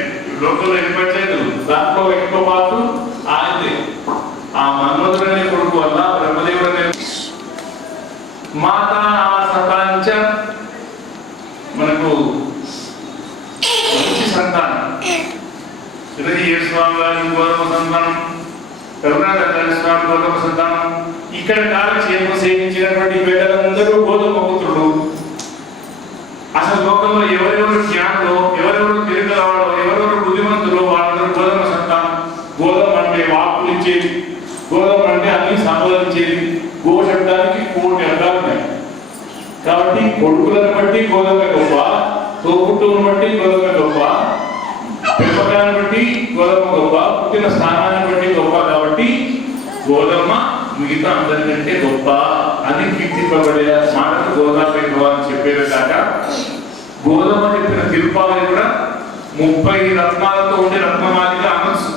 లోకల్లో ఎన్ని పంచాయతీలు, దాంట్లో ఎక్కువ పాత్ర ఆయనదే. ఆ మన్మధుడు అనే కొడుకు వల్ల బ్రహ్మదేవుడు అనే మాతా సతాంచ మనకు మంచి సంతానం. చిరంజీవి స్వామి గారి గౌరవ సంతానం, రఘునాథ స్వామి గౌరవ సంతానం. ఇక్కడ కాలక్షేమం సేవించినటువంటి బిడ్డలందరూ గోధుమ పుత్రుడు. అసలు లోకంలో ఎవరెవరు జ్ఞానులు, ఎవరెవరు తిరుగులవాడో, ఎవరెవరు బుద్ధిమంతులు, వాళ్ళందరూ గోధుమ సంతానం. గోధుమ అంటే వాక్కులు ఇచ్చేది, గోధుమ అంటే అన్ని సంపాదించేది. గో శబ్దానికి 1,000 అర్థాలు ఉన్నాయి. కాబట్టి కొడుకులను బట్టి గోధుమ గొప్ప, తోబుట్టువును బట్టి గోధుమ గొప్ప, పెంపకాన్ని బట్టి గోధుమ గొప్ప, పుట్టిన స్థానాన్ని బట్టి గొప్ప. కాబట్టి గోధుమ మిగతా అందరికంటే గొప్ప అని కీర్తింపబడే మాటలు గోదావరి అని చెప్పేది కాక, గోధుమ చెప్పిన తిరుపావళి కూడా 30 రత్నాలతో ఉండే రత్నమాలిగా అనొచ్చు,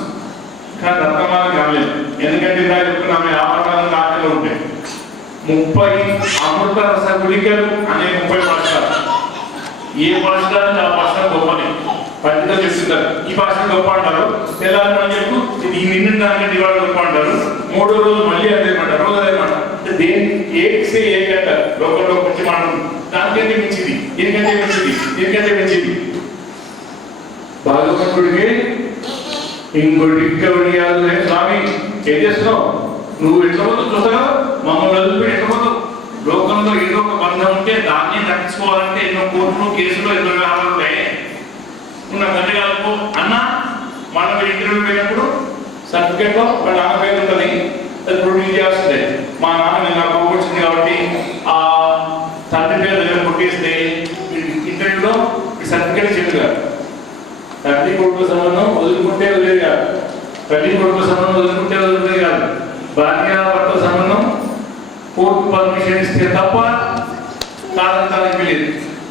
కానీ రత్నమాలి కాలేదు. ఎందుకంటే ఇలా చెప్తున్న ఆమె ఆభరణాలు ఆటలో ఉంటాయి. 30 అమృత రస గుళికలు అనే 30 పాఠశాల. ఏ పాఠశాల ఆ పాఠశాల గొప్పనే పండితులు చెప్తున్నారు. ఈ పాఠశాల గొప్ప అంటారు, తెల్లారి చెప్పు ఇది నిన్నదానికి ఇవాళ గొప్ప అంటారు, 3వ రోజు మళ్ళీ అదేమాట, రోజు అదేమాట. అంటే దేని ఏసే ఏకంటారు లోకంలో మంచి మాట, దానికంటే మించింది, దీనికంటే మించింది, దీనికంటే మించింది. భగవంతుడికి ఇంకోటి ఇంకవడియాలు స్వామి ఏం చేస్తున్నావు, నువ్వు ఎట్లా పోతావు చూస్తావు, మమ్మల్ని వదిలిపెట్టి ఎట్లా పోతావు. లోకంలో ఏదో ఒక బంధం ఉంటే దాన్ని తప్పించుకోవాలంటే ఎన్నో కోర్టులు, కేసులు, ఎన్నో వ్యవహారాలు ఉంటాయి. నువ్వు నా తండ్రి కాదు అన్న, మనం ఇంటర్వ్యూ పోయినప్పుడు సర్టిఫికేట్లో వాళ్ళ నాన్న పేరు ఉంటుంది, అది ప్రొడ్యూస్ చేస్తుంది. మా నాన్న నాకు కొడుకు వచ్చింది కాబట్టి ఆ తండ్రి పేరు దగ్గర కొట్టేస్తే ఇంటర్వ్యూలో సర్టిఫికేట్ చెప్పు కాదు. తల్లి కొడుకు సంబంధం వదులుకుంటే వదిలేదు కాదు, తల్లి కొడుకు సంబంధం వదులుకుంటే వదిలేదు కాదు, భార్య భర్త సంబంధం కోర్టు పర్మిషన్ ఇస్తే తప్ప కాదంతానికి లేదు.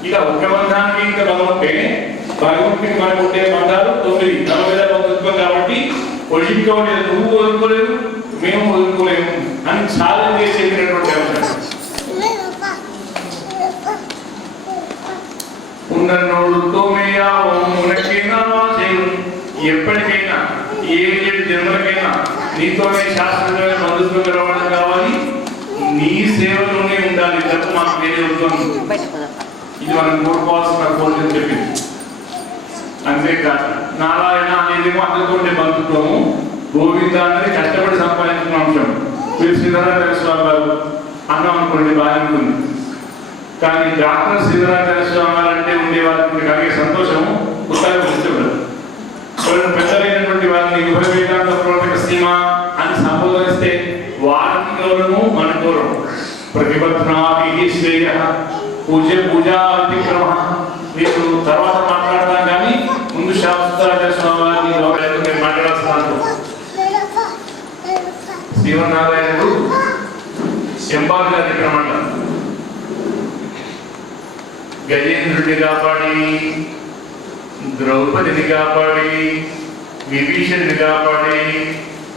ఇక ఒక బంధానికి ఇంకా బలముంటే భగవంతుడికి మనకు ఉండే బంధాలు 9 40 బంధుత్వం కాబట్టి వదులుకోలేదు, నువ్వు వదులుకోలేదు మేము వదులుకోలేము అని ఛాలెంజ్ చేసి చెప్పినటువంటి అంశం. ఉన్నోడుతో ఎప్పటికైనా ఏ జన్మలకైనా నీతోనే శాస్త్రమైన బంధుత్వం గెలవడం కావాలి, నీ సేవలోనే ఉండాలి తప్ప మాకు వేరే ఉంటుంది. ఇది మనం కోరుకోవాల్సిన కోరికని చెప్పింది. అంతేకాదు నారాయణ అనేదేమో అందరితో ఉండే బంధుత్వము, గోవింద అనేది కష్టపడి సంపాదించిన అంశం. మీరు శ్రీధరాచార్య స్వామి గారు అన్నం అనుకోండి బాగా ఉంటుంది, కానీ డాక్టర్ శ్రీధరాచార్య స్వామి గారు అంటే ఉండే వారికి కలిగే సంతోషము పుస్తకం ఇష్టపడదు. పెద్దలైనటువంటి వారిని విభవేదాంత ప్రవర్తక సీమ అని సంబోధిస్తే వారికి గౌరవము మన గౌరవం. ప్రతిపత్నాపి శ్రేయ పూజా అతిక్రమ. మీరు తర్వాత మాట్లాడతాం కానీ ముందు శాస్త్రాచార్య స్వామి వారిని గౌరవం నేను మాట్లాడాల్సిన శ్రీమన్నారాయణుడు ఎంబాల్ కార్యక్రమం అంటారు. గజేంద్రుడిని కాపాడి, ద్రౌపదిని కాపాడి, విభీషణుని కాపాడి,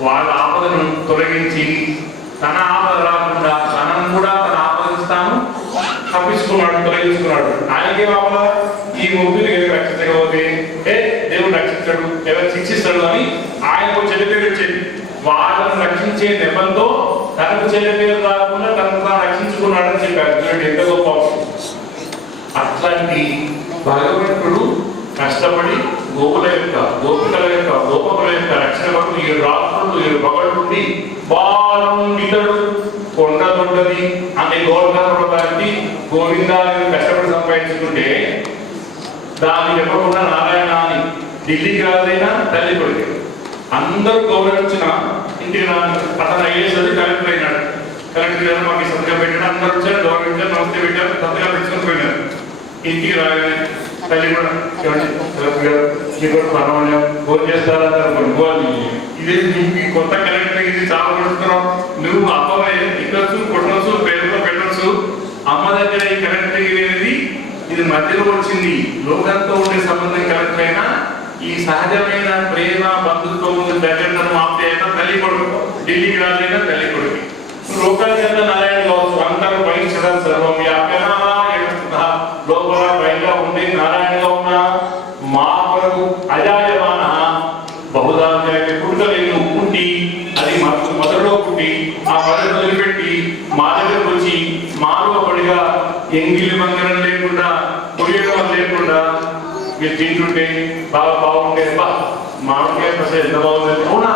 వాళ్ళ ఆపదను తొలగించి తన ఆపద రాకుండా తనను కూడా తన ఆపదిస్తాను తప్పించుకున్నాడు, తొలగించుకున్నాడు. ఆయనకే ఆపద ఈ ముగ్గురిని రక్షించకపోతే దేవుడు రక్షించడు, ఎవరు శిక్షిస్తాడు అని ఆయనకు చెడ్డ పేరు వచ్చేది. వాళ్ళను రక్షించే నెపంతో తనకు చెడ్డ పేరు రాకుండా తనకు తాను రక్షించుకున్నాడని చెప్పారు. చూడండి ఎంత గొప్ప. అట్లాంటి భగవంతుడు కష్టపడి గోపికల యొక్క గోపకుల యొక్క రక్షణ కొరకు 7 రాత్రులు 7 పగలుండి బాలుండితడు కొండ దొడ్డది అనే గోవర్ధనపర్వతాన్ని గోవిందాన్ని కష్టపడి సంపాదించుకుంటే దాన్ని చెప్పకుండా నారాయణ అని ఢిల్లీకి రాదైనా తల్లి కొడుకు అందరూ గౌరవించిన ఇంటికి అతను అయ్యేసరి కలెక్టర్ అయినాడు. కలెక్టర్ గారు మాకు సంతకం పెట్టాడు, అందరూ వచ్చారు, గవర్నమెంట్ నమస్తే పెట్టారు, సంతకం పెట్టుకుని పోయినారు. ఇంటికి రాగానే తల్లి కూడా కలెక్టర్ గారు మీకు పర్వాలేదు ఫోన్ చేస్తారని ఇది కొత్త కలెక్టర్ ఇది చాలా కొడుతున్నావు, నువ్వు అమ్మవే ఇక్కడచ్చు కొట్టవచ్చు పేరుతో పెట్టచ్చు, అమ్మ దగ్గర ఈ కలెక్టర్ అనేది ఇది మధ్యలో వచ్చింది. లోకంతో ఉండే సంబంధం కలెక్టర్ అయినా ఈ సహజమైన ప్రేమ బంధుత్వం దగ్గరను ఆప్తే అయినా తల్లి కొడుకు, ఢిల్లీకి రాజైనా తల్లి కొడుకు. లోకానికి అంతా నారాయణ కావచ్చు, అంతరం పరీక్షడం సర్వం వ్యాప్యనా లోపల పైగా ఉండే నారాయణగా ఉన్న మా కొరకు అజాయమాన బహుదా పుట్టలేను పుట్టి అది మొదలో పుట్టి ఆ మొదలు వదిలిపెట్టి మా దగ్గరకు వచ్చి మాలో పడిగా ఎంగిలి మంగళం లేకుండా పొయ్యడం లేకుండా మీరు తింటుంటే బాగా బాగుంటే మామిడికాయ ప్రశ్న ఎంత బాగుంది, అవునా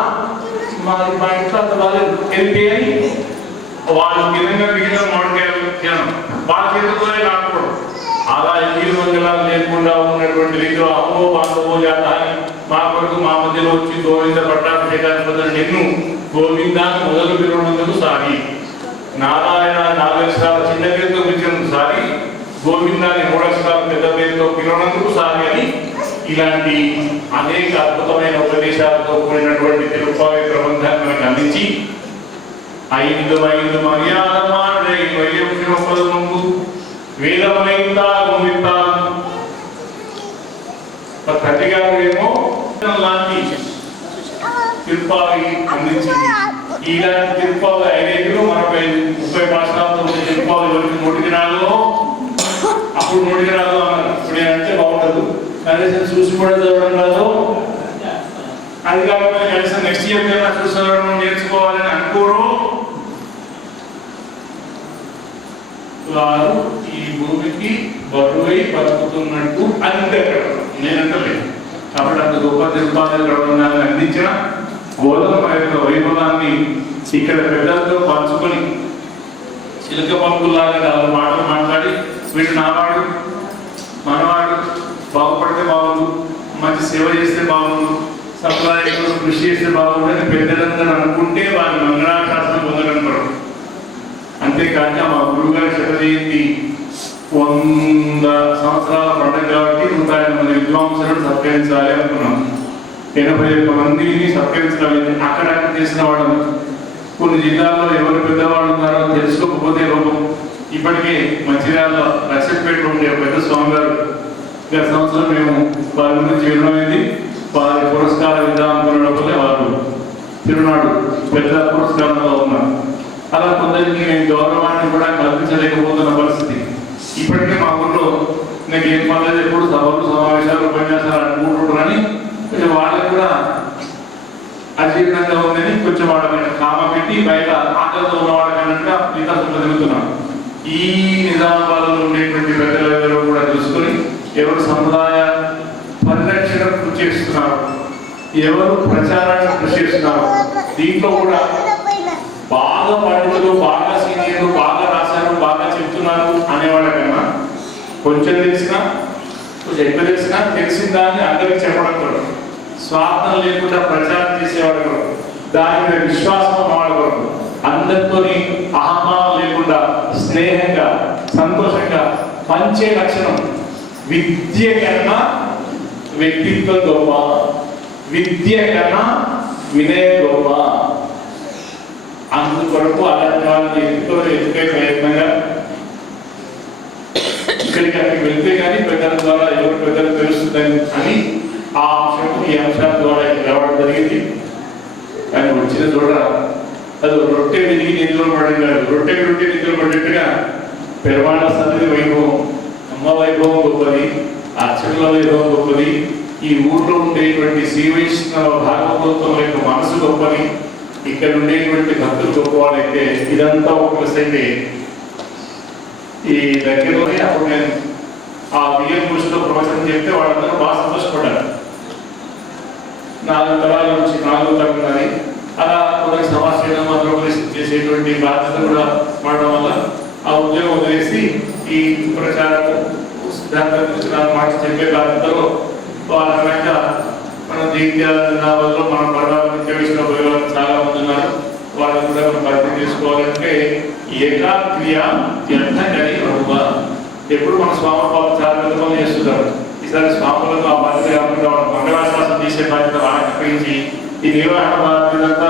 మా ఇంట్లో అంత బాగాలేదు తెలిపి అని వాళ్ళు తినంగా మిగిలిన మామిడికాయలు తినడం వాళ్ళ చేతులతోనే రాకపోవడం. అలా ఎంగిలి మంగళాలు లేకుండా ఉన్నటువంటి రీతిలో అమ్మో బాంధవో జాత అని మా కొరకు మా మధ్యలో వచ్చి గోవింద పట్టాభిషేకాన్ని పొందిన నిన్ను గోవిందాన్ని మొదలు పిలవడందుకు సారి, నారాయణ 4 అక్షరాల చిన్న పేరుతో పిలిచినందుకు సారి, గోవిందాన్ని 3 అక్షరాల పెద్ద పేరుతో పిలవడందుకు సారి అని ఇలాంటి అనేక అద్భుతమైన ఉపదేశాలతో కూడినటువంటి తిరుపావి ప్రబంధాన్ని మనకు అందించి 5 మర్యాద మాడే వైద్యము వేదమైందా గోవింద తండ్రి గారు ఏమో లాంటి తిరుపావి అందించింది. ఇలాంటి తిరుపావి 5 మన 30 భాషలతో తిరుపావి వరకు 3 దినాల్లో అప్పుడు 3 దినాల్లో అన్నారు. ఇప్పుడు అంటే బాగుండదు, కనీసం చూసి కూడా చదవడం రాదు, అది కాకుండా కనీసం నెక్స్ట్ ఇయర్ కన్నా చూసి చదవడం నేర్చుకోవాలని అనుకోరు. వారు ఈ భూమికి బరువై బతుకుతున్నట్టు అంతే నేనంటలేదు. కాబట్టి అంత గొప్ప తిరుపాలను అందించిన గోధుమ యొక్క వైభవాన్ని ఇక్కడ పెద్దలతో పంచుకొని చిలక పంపుల్లాగా 4 మాటలు మాట్లాడి వీడు నావాడు మనవాడు బాగుపడితే బాగుండు, మంచి సేవ చేస్తే బాగుండు, సంప్రదాయంలో కృషి చేస్తే బాగుండు అని పెద్దలందరూ అనుకుంటే వారి మంగళాశాస్త్రం అంతేకాక మా గురువుగారి శత జయంతి 100 సంవత్సరాల పండుగ కాబట్టి 150 మంది విద్వాంసులను సత్కరించాలి అనుకున్నాం. 81 మందిని సత్కరించడం అక్కడక్కడ చేసిన వాళ్ళం. కొన్ని జిల్లాల్లో ఎవరు పెద్దవాళ్ళు ఉన్నారో తెలుసుకోకపోతే లోపం. ఇప్పటికే మంచిర్యాలలో లక్షపేటలో ఉండే పెద్ద స్వామి గారు గత సంవత్సరం మేము వారి గురించి వినమైంది. వారి పురస్కారం ఇద్దాం అనుకున్నప్పుడే వారు తిరునాడు పెద్ద పురస్కారంలో ఉన్నారు. అలా కొందరికి మేము గౌరవాన్ని కూడా కల్పించలేకపోతున్న పరిస్థితి. ఇప్పటికే మా ఊళ్ళో నాకు ఏం పర్లేదు, ఎప్పుడు సభలు సమావేశాలు ఉపన్యాసాలు అనుకుంటున్నారని కొంచెం వాళ్ళకి కూడా అజీర్ణంగా ఉందని కొంచెం వాళ్ళని కామ పెట్టి బయట ఆటలతో ఉన్న వాళ్ళకన్నట్టుగా వికాసంలో తిరుగుతున్నాం. ఈ నిజామాబాద్లో ఉండేటువంటి పెద్దలందరూ కూడా తెలుసుకొని ఎవరు సముదాయ పరిరక్షణకు కృషి చేస్తున్నారు, ఎవరు ప్రచారానికి కృషి చేస్తున్నారు, దీంట్లో కూడా బాగా పండితులు, బాగా సీనియర్లు, బాగా రాశారు, బాగా చెప్తున్నారు అనేవాళ్ళకన్నా కొంచెం తెలిసినా కొంచెం ఎక్కువ తెలిసినా తెలిసిన దాన్ని అందరికి చెప్పడం కూడా, స్వార్థం లేకుండా ప్రచారం చేసేవాడు కూడా, దాని మీద విశ్వాసం ఉన్నవాడు కూడా, అందరితో అహంభావం లేకుండా స్నేహంగా సంతోషంగా పంచే లక్షణం. విద్య కన్నా వ్యక్తిత్వం గొప్ప, విద్య కన్నా వినయ గొప్ప. అందుకొరకు అలాంటి వాళ్ళని ఎత్తుకే ప్రయత్నంగా ఇక్కడికి అక్కడికి వెళ్తే కానీ పెద్దల ద్వారా ఎవరు పెద్దలు తెలుస్తుందని అని ఆ అంశం ఈ అంశాల ద్వారా రావడం జరిగింది. కానీ వచ్చిన చూడ అది రొట్టె విరిగి నిధులు పడడం కాదు, రొట్టె నిధులు పడేట్టుగా పెరవాళ్ళ సన్నిధి వైభవం, అమ్మ వైభవం గొప్పది, అర్చకుల వైభవం గొప్పది, ఈ ఊర్లో ఉండేటువంటి శ్రీ వైష్ణవ భాగవతోత్వం యొక్క మనసు గొప్పది, ఇక్కడ ఉండేటువంటి భక్తులు గొప్పవాళ్ళైతే ఇదంతా ఒక ప్లస్ అయితే ఈ దగ్గరలోనే అప్పుడు నేను ఆ బియ్యం గుడిలో ప్రవచనం చెప్తే వాళ్ళందరూ బాగా సంతోషపడ్డారు. 4 తరాల నుంచి 4 తరాలు అలా కొందరికి సమాజం చేసేటువంటి బాధ్యత కూడా పడడం వల్ల ఆ ఉద్యోగం వదిలేసి ఈ ప్రచారం సిద్ధాంతం గురించి 4 మాటలు చెప్పే బాధ్యతలో వాళ్ళ మన దీనిలో మనం పడడానికి విషయంలో ఉపయోగాలు చాలా మంది ఉన్నారు. వాళ్ళని కూడా మనం పరిచయం చేసుకోవాలంటే ఏకాక్రియ ఎంత గడి రూప. ఎప్పుడు మన స్వామి పాప చాలా పెద్ద పనులు చేస్తున్నారు. ఈసారి స్వాములతో ఆ బాధ్యత కాకుండా మంగళాశాసనం తీసే బాధ్యత వాళ్ళకి అప్పగించి ఈ నిర్వహణ బాధ్యత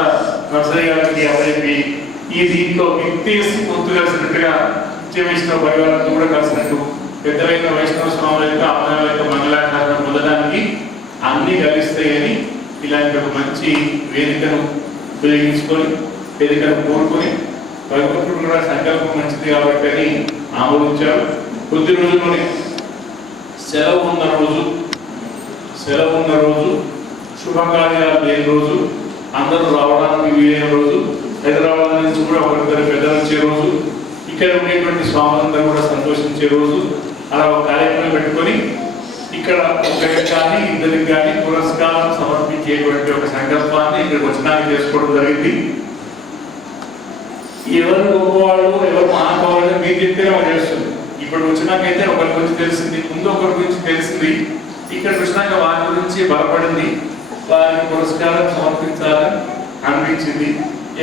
నర్సరీ గారికి అప్పచెప్పి ఈ దీంట్లో వ్యక్తేసి పొత్తు కలిసినట్టుగా వైష్ణవ పరివారంతో కూడా కలిసినట్టు పెద్దలైన వైష్ణవ స్వాముల యొక్క అమ్మల యొక్క మంగళాశాసనం పొందడానికి అన్ని కలిస్తాయని ఇలాంటి ఒక మంచి వేదికను ఉపయోగించుకొని వేదికను కోరుకొని భగవంతుడు కూడా సంకల్పం మంచిది కాబట్టి అని ఆమోదించారు. కొద్ది రోజుల్లోనే సెలవు ఉన్న రోజు శుభకార్యాలు లేని రోజు, అందరూ రావడానికి వీలైన రోజు, హైదరాబాద్ నుంచి కూడా ఒకరిద్దరు పెద్దలు వచ్చే రోజు, ఇక్కడ ఉండేటువంటి స్వాములందరూ కూడా సంతోషించే రోజు, అలా ఒక కార్యక్రమం పెట్టుకొని ఇక్కడ ఒకరికి కానీ ఇద్దరికి కానీ పురస్కారం సమర్పించేటువంటి ఒక సంకల్పాన్ని ఇక్కడికి వచ్చినాక చేసుకోవడం జరిగింది. ఎవరు గొప్పవాళ్ళు ఎవరు మహానుభావులు మీరు చెప్తే మాకు చేస్తుంది. ఇప్పుడు వచ్చినాకైతే ఒకరి గురించి తెలిసింది, ముందు ఒకరి గురించి తెలిసింది, ఇక్కడ వచ్చినాక వారి గురించి బలపడింది, వారికి పురస్కారం సమర్పించాలని అనిపించింది.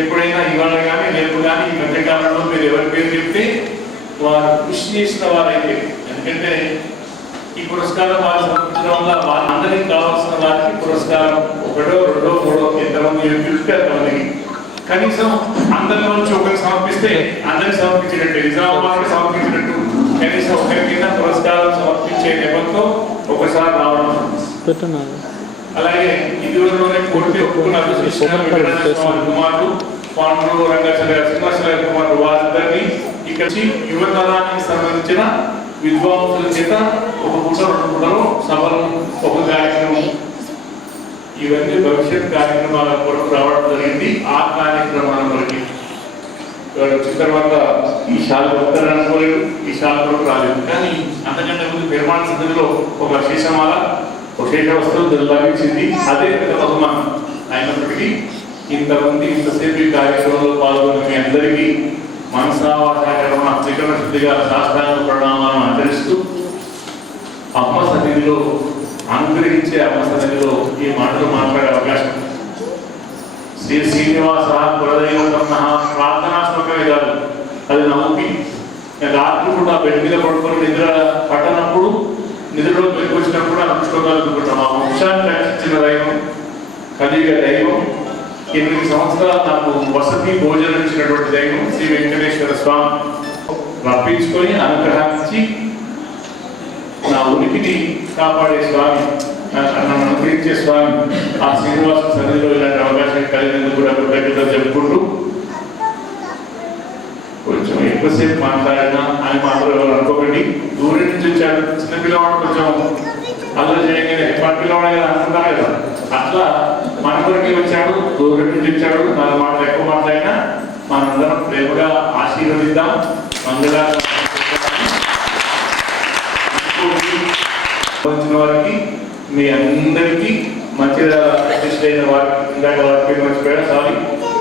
ఎప్పుడైనా ఇవాళ కానీ రేపు కానీ ఈ మధ్యకాలంలో మీరు ఎవరి పేరు చెప్తే వారు కృషి చేసిన వారైతే, ఎందుకంటే ఈ పురస్కారం వారు సమర్పించడం వల్ల వాళ్ళందరికీ కావాల్సిన వారికి పురస్కారం 1, 2, 3 ఎంతమంది పిలిస్తే అంతమందికి కనీసం అందరి నుంచి ఒకరికి సమర్పిస్తే అందరికి సమర్పించినట్టు, నిజామాబాద్కి సమర్పించినట్టు కనీసం ఒకరి కింద పురస్కారం సమర్పించే నేపథ్యంతో ఒకసారి రావడం. అలాగే ఇదివరలోనే కోర్టు ఒప్పుకున్నారు కుమారుడు పాండు రంగాచార్య శ్రీనివాసరాయ కుమారుడు వారిద్దరిని ఇక్కడ యువతరానికి సంబంధించిన విద్వాంసుల చేత ఒక పూట 2 పూటలు సభలు ఒక కార్యక్రమం, ఇవన్నీ భవిష్యత్ కార్యక్రమాల కొరకు రావడం జరిగింది. ఆ కార్యక్రమాల వరకు వచ్చిన తర్వాత ఈ శాల వస్తారని అనుకోలేదు, ఈ శాల కొరకు రాలేదు. కానీ అంతకంటే ముందు నిర్మాణ సమితిలో ఒక శేషమాల ఒక శేష వస్తువు లభించింది. అదే పెద్ద బహుమానం అయినప్పటికీ ఇంతమంది ఇంతసేపు ఈ కార్యక్రమంలో పాల్గొన్న మీ అందరికీ మనసావాసాకరణ త్రికరణ శుద్ధిగా శాస్త్రాంగ ప్రణామాలను ఆచరిస్తూ అమ్మ సన్నిధిలో అనుగ్రహించే అమ్మ సన్నిధిలో ఈ మాటలు మాట్లాడే అవకాశం శ్రీ శ్రీనివాస కులదైవ ప్రార్థనాత్మకమే కాదు, అది నమ్మి రాత్రి కూడా బెడ్ మీద పడుకొని నిద్ర పట్టనప్పుడు నిద్రలో బయటకు వచ్చినప్పుడు ఆ శ్లోకాలు అనుకుంటాం. ఆ వంశాన్ని రక్షించిన దైవం కలియుగ దైవం, 8 సంవత్సరాలు నాకు వసతి భోజనం ఇచ్చినటువంటి దైవం శ్రీ వెంకటేశ్వర స్వామి రప్పించుకొని అనుగ్రహించి నా ఉనికిని కాపాడే స్వామి, నన్ను అనుగ్రహించే స్వామి ఆ శ్రీనివాస సన్నిధిలో ఇలాంటి అవకాశం కలిగినందుకు కూడా కృతజ్ఞతలు చెప్పుకుంటూ, కొంచెం ఎక్కువసేపు మాట్లాడినా అని మాత్రం ఎవరు అనుకోకండి. దూరం నుంచి వచ్చాడు చిన్నపిల్లవాడు, కొంచెం అల్లరి చేయగానే పిల్లవాడు కదా అనుకుంటారు కదా, అట్లా మన కొరికి వచ్చాడు, దూరం నుంచి వచ్చాడు. 4 మాటలు ఎక్కువ మాట్లాడినా మనందరం ప్రేమగా ఆశీర్వదిద్దాం. మంగళ వచ్చిన వారికి మీ అందరికీ మంచిగా ప్రతిష్ట అయిన వారికి, ఇందాక వారికి మర్చిపోయా సారీ,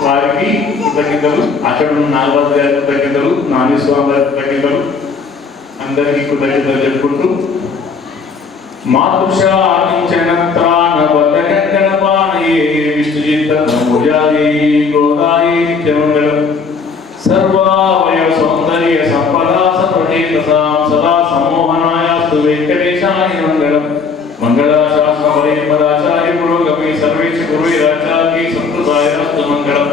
వారికి కృతజ్ఞతలు. అక్కడ ఉన్న నాగరాజు గారి కృతజ్ఞతలు, నాగేశ్వరం గారి కృతజ్ఞతలు, అందరికీ కృతజ్ఞతలు చెప్పుకుంటూ మాతృషాణించనత్రాణబద్ధగణపాణయే విష్ణుచిత్తమూజాయే గోదాయే నిత్యమంగళం సర్వావయవ సౌందర్య సంపదా సర్వహేతసాం సదా సమోహనాయాస్తు వెంకటేశాయ మంగళం. మంగళాశాసనవరే పదాచార్య పురోగమే సర్వేష గురువైరాచార్యై సంప్రదాయాస్తు మంగళం.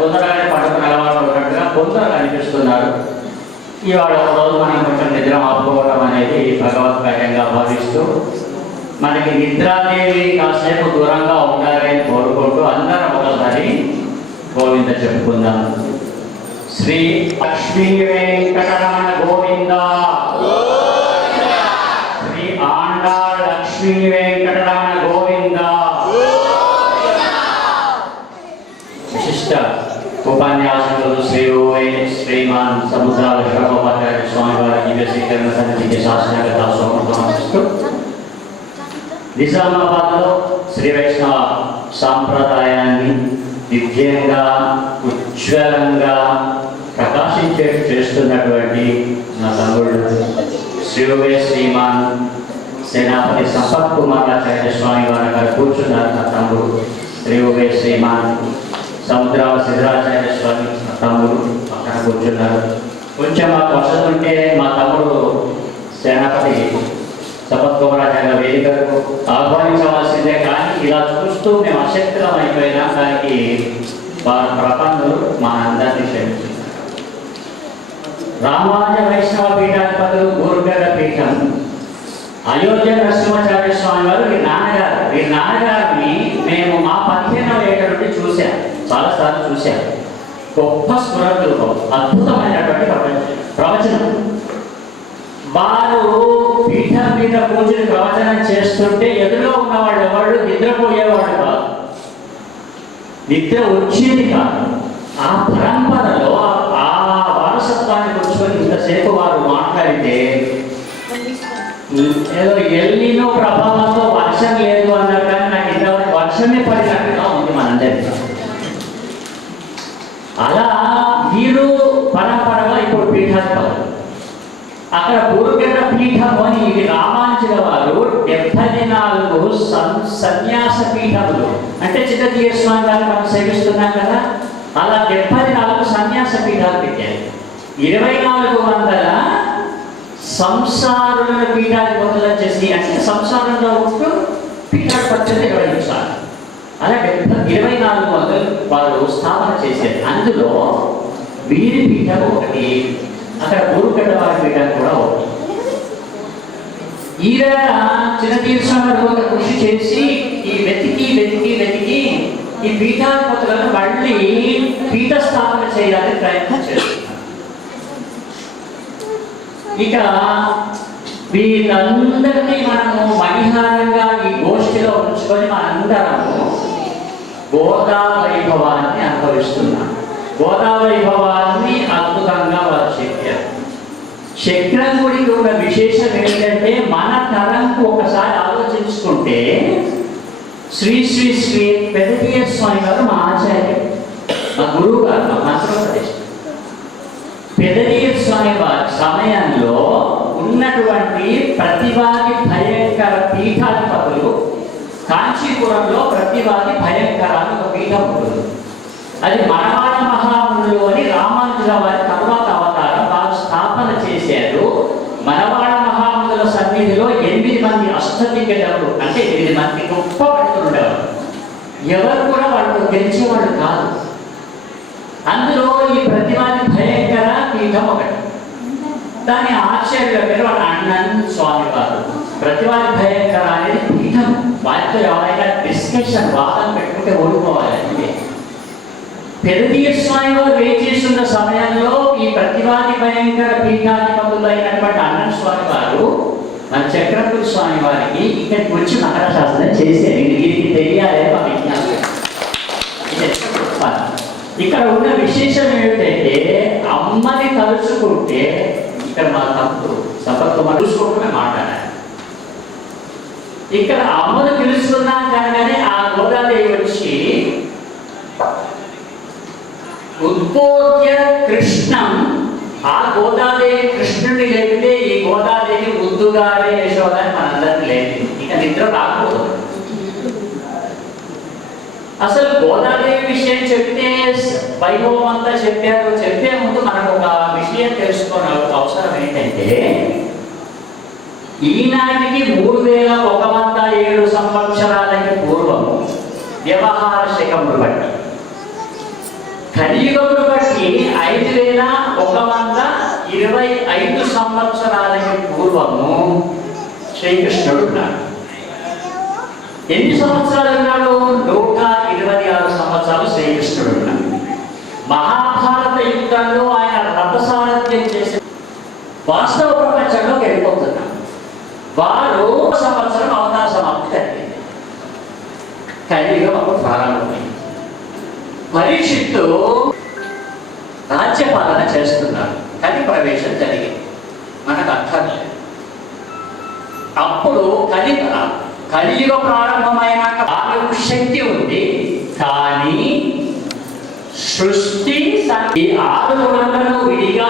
తొందరగానే పడుకుని అలవాటు ఉన్నట్టుగా కొందరు అనిపిస్తున్నారు. ఇవాళ ఒక రోజు మనం కొంచెం నిద్ర ఆపుకోవడం అనేది భగవద్గీతంగా భావిస్తూ మనకి నిద్రాదేవి కాసేపు దూరంగా ఉండాలని కోరుకుంటూ అందరం ఒకసారి గోవింద చెప్పుకుందాం. శ్రీ లక్ష్మీ వెంకటరమణ గోవింద, శ్రీ ఆండాళ్ లక్ష్మీ వెంకటరమణ గోవింద. విశిష్ట ఉపన్యాసకులు శ్రీమాన్ సముద్రాల శోభోపాధ్యాయ స్వామి వారి దివ్య స్వీకరణ సన్నిధికి శాసనగత సమర్పిస్తూ నిజామాబాద్లో శ్రీ వైష్ణవ సాంప్రదాయాన్ని దివ్యంగా ఉజ్వలంగా ప్రకాశించే చేస్తున్నటువంటి నా తమ్ముడు శ్రీమాన్ సేనాపతి సంపత్ కుమారాచార్య స్వామి వారి గారు కూర్చున్నారు. నా తమ్ముడు శ్రీమాన్ సముద్రాల సిద్ధరాచార్య స్వామి నా తమ్ముడు పక్కన కూర్చున్నారు. కొంచెం మాకు వసతి ఉంటే మా తమ్ముడు సేనాపతి సంపత్ కుమారాచార్య వేదికకు ఆహ్వానించవలసిందే, కానీ ఇలా చూస్తూ మేము అశక్తులం అయిపోయినా దానికి వారి ప్రపంచులు మా అందరినీ క్షమించారు. రామానుజ వైష్ణవ పీఠాధిపతులు గోరుగడ్డ పీఠం అయోధ్య నరసింహాచార్య స్వామి వారు వీరి నాన్నగారిని మేము మా 15వ ఏట నుండి చూశాం, చాలాసార్లు చూశాం. గొప్ప స్ఫురణతో అద్భుతమైనటువంటి ప్రవచనం. వారు పీఠం మీద కూర్చుని ప్రవచనం చేస్తుంటే ఎదురుగా ఉన్నవాళ్ళు ఎవరు నిద్రపోయేవాడు కాదు, నిద్ర వచ్చేది కాదు. ఆ పరంపరలో ఆ వారసత్వాన్ని కూర్చొని ఇంతసేపు వారు మాట్లాడితే ఏదో ఎల్లినో ప్రభావంతో వర్షం లేదు అన్నారు, కానీ నాకు ఇంతవరకు వర్షమే పడినట్టుగా ఉంది మనందరికీ. అలా వీరు పరంపరగా ఇప్పుడు పీఠాధిపతులు. అక్కడ పూర్వగడ్డ పీఠము అని ఇది రామానుజుల వారు 74 సన్యాస పీఠములు, అంటే చిన్నతీయ స్వామి గారు మనం సేవిస్తున్నాం కదా, అలా 74 సన్యాస పీఠాలు పెట్టారు. 2400 సంసారులను పీఠాధిపతులు చేసి, అంటే సంసారంలో ఉంటూ పీఠాధిపత్యం నిర్వహించాలి. అలా 2400 వారు స్థాపన చేశారు. అందులో వీరి పీఠం ఒకటి, అక్కడ గురుగడ్డ వారి పీఠం కూడా ఒకటి. ఈవేళ చిన్నతీయ స్వామి కొంత కృషి చేసి ఈ వెతికి ఈ పీఠాధిపతులను మళ్ళీ పీఠ స్థాపన చేయాలని ప్రయత్నం చేస్తున్నారు. ఇక వీళ్ళందరినీ మనము మణిహారంగా ఈ గోష్ఠిలో ఉంచుకొని మనందరము గోదావైభవాన్ని అనుభవిస్తున్నాం. గోదావైభవాన్ని అద్భుతంగా వారు చెప్పారు. చక్రం గుడికి ఉన్న విశేషం ఏంటంటే, మన తరంకు ఒకసారి ఆలోచించుకుంటే శ్రీ శ్రీ శ్రీ పెదతీయ స్వామి గారు మా ఆచార్యులు, మా గురువు గారు, మా ఆంధ్రప్రదేశ్. పెదతీయ స్వామి వారి సమయంలో ఉన్నటువంటి ప్రతివాది భయంకర పీఠాధిపతులు కాంచీపురంలో ప్రతివాది భయంకర అని ఒక పీఠం ఉంటుంది. అది మనవాడ మహామునులు అని రామానుజుల వారి తర్వాత అవతారం వారు స్థాపన చేశారు. మనవాడ మహామునుల సన్నిధిలో 8 మంది అష్టదిగ్గజములు అంటే 8 మంది గొప్ప పండితులు ఉండేవారు. ఎవరు కూడా వాళ్ళతో గెలిచేవాళ్ళు కాదు. అందులో ఈ ప్రతివాది భయంకర పీఠం ఒకటి. దాని ఆచార్యుల పేరు అన్నన్ స్వామి వారు. ప్రతివాది భయంకర అనేది పీఠం. వాటితో ఎవరైనా డిస్కషన్ వాదం పెట్టుకుంటే ఓడిపోవాలి. అంటే పెదతీయ స్వామి వారు వేచేస్తున్న సమయంలో ఈ ప్రతివాది భయంకర పీఠాధిపతులైనటువంటి అన్నన్ స్వామి వారు మన చక్రపురి స్వామి వారికి ఇక్కడికి వచ్చి మంగళశాసనం చేశారు. వీరికి తెలియాలి మా విజ్ఞానం. ఇక్కడ ఉన్న విశేషం ఏమిటంటే అమ్మని తలుచుకుంటే ఇక్కడ మా తమ్ముడు సభతో చూసుకోవడమే మాట్లాడాలి. ఇక్కడ అమ్మను పిలుచుకున్నాం కానీ ఆ గోదాదేవి వచ్చి ఉద్బోధ్య కృష్ణం, ఆ గోదాదేవి కృష్ణుడిని లేపితే ఈ గోదాదేవి ముద్దుగారే యశోదని మనందరినీ లేపింది. ఇక నిద్ర రాకూడదు. అసలు గోదాదేవి విషయం చెప్తే వైభవం అంతా చెప్పారు. చెప్పే ముందు మనకు ఒక విషయం తెలుసుకోని అవసరం ఏంటంటే ఈనాటికి 3107 సంవత్సరాలకి పూర్వం వ్యవహార శకములు బట్టి కలియుగములు బట్టి 5125 సంవత్సరాలకి పూర్వము శ్రీకృష్ణుడు ఉన్నాడు. ఎన్ని సంవత్సరాలు ఉన్నాడు? 126 సంవత్సరాలు శ్రీకృష్ణుడు ఉన్నాడు. మహాభారత యుద్ధంలో ఆయన రథసారథ్యం చేసి వాస్తవ ప్రపంచంలోకి వెళ్ళిపోతున్నాడు. వారు సంవత్సరం అవతార సమాప్తి జరిగింది. కలియుగం అప్పుడు ప్రారంభమైంది. పరీక్షిత్తు రాజ్యపాలన చేస్తున్నారు. కలి ప్రవేశం జరిగింది. మనకు అర్థం లేదు. అప్పుడు కలియుగ ప్రారంభమైనాక ఆయనకు శక్తి ఉంది. కానీ సృష్టి ఈ 6 గుణాలను విడిగా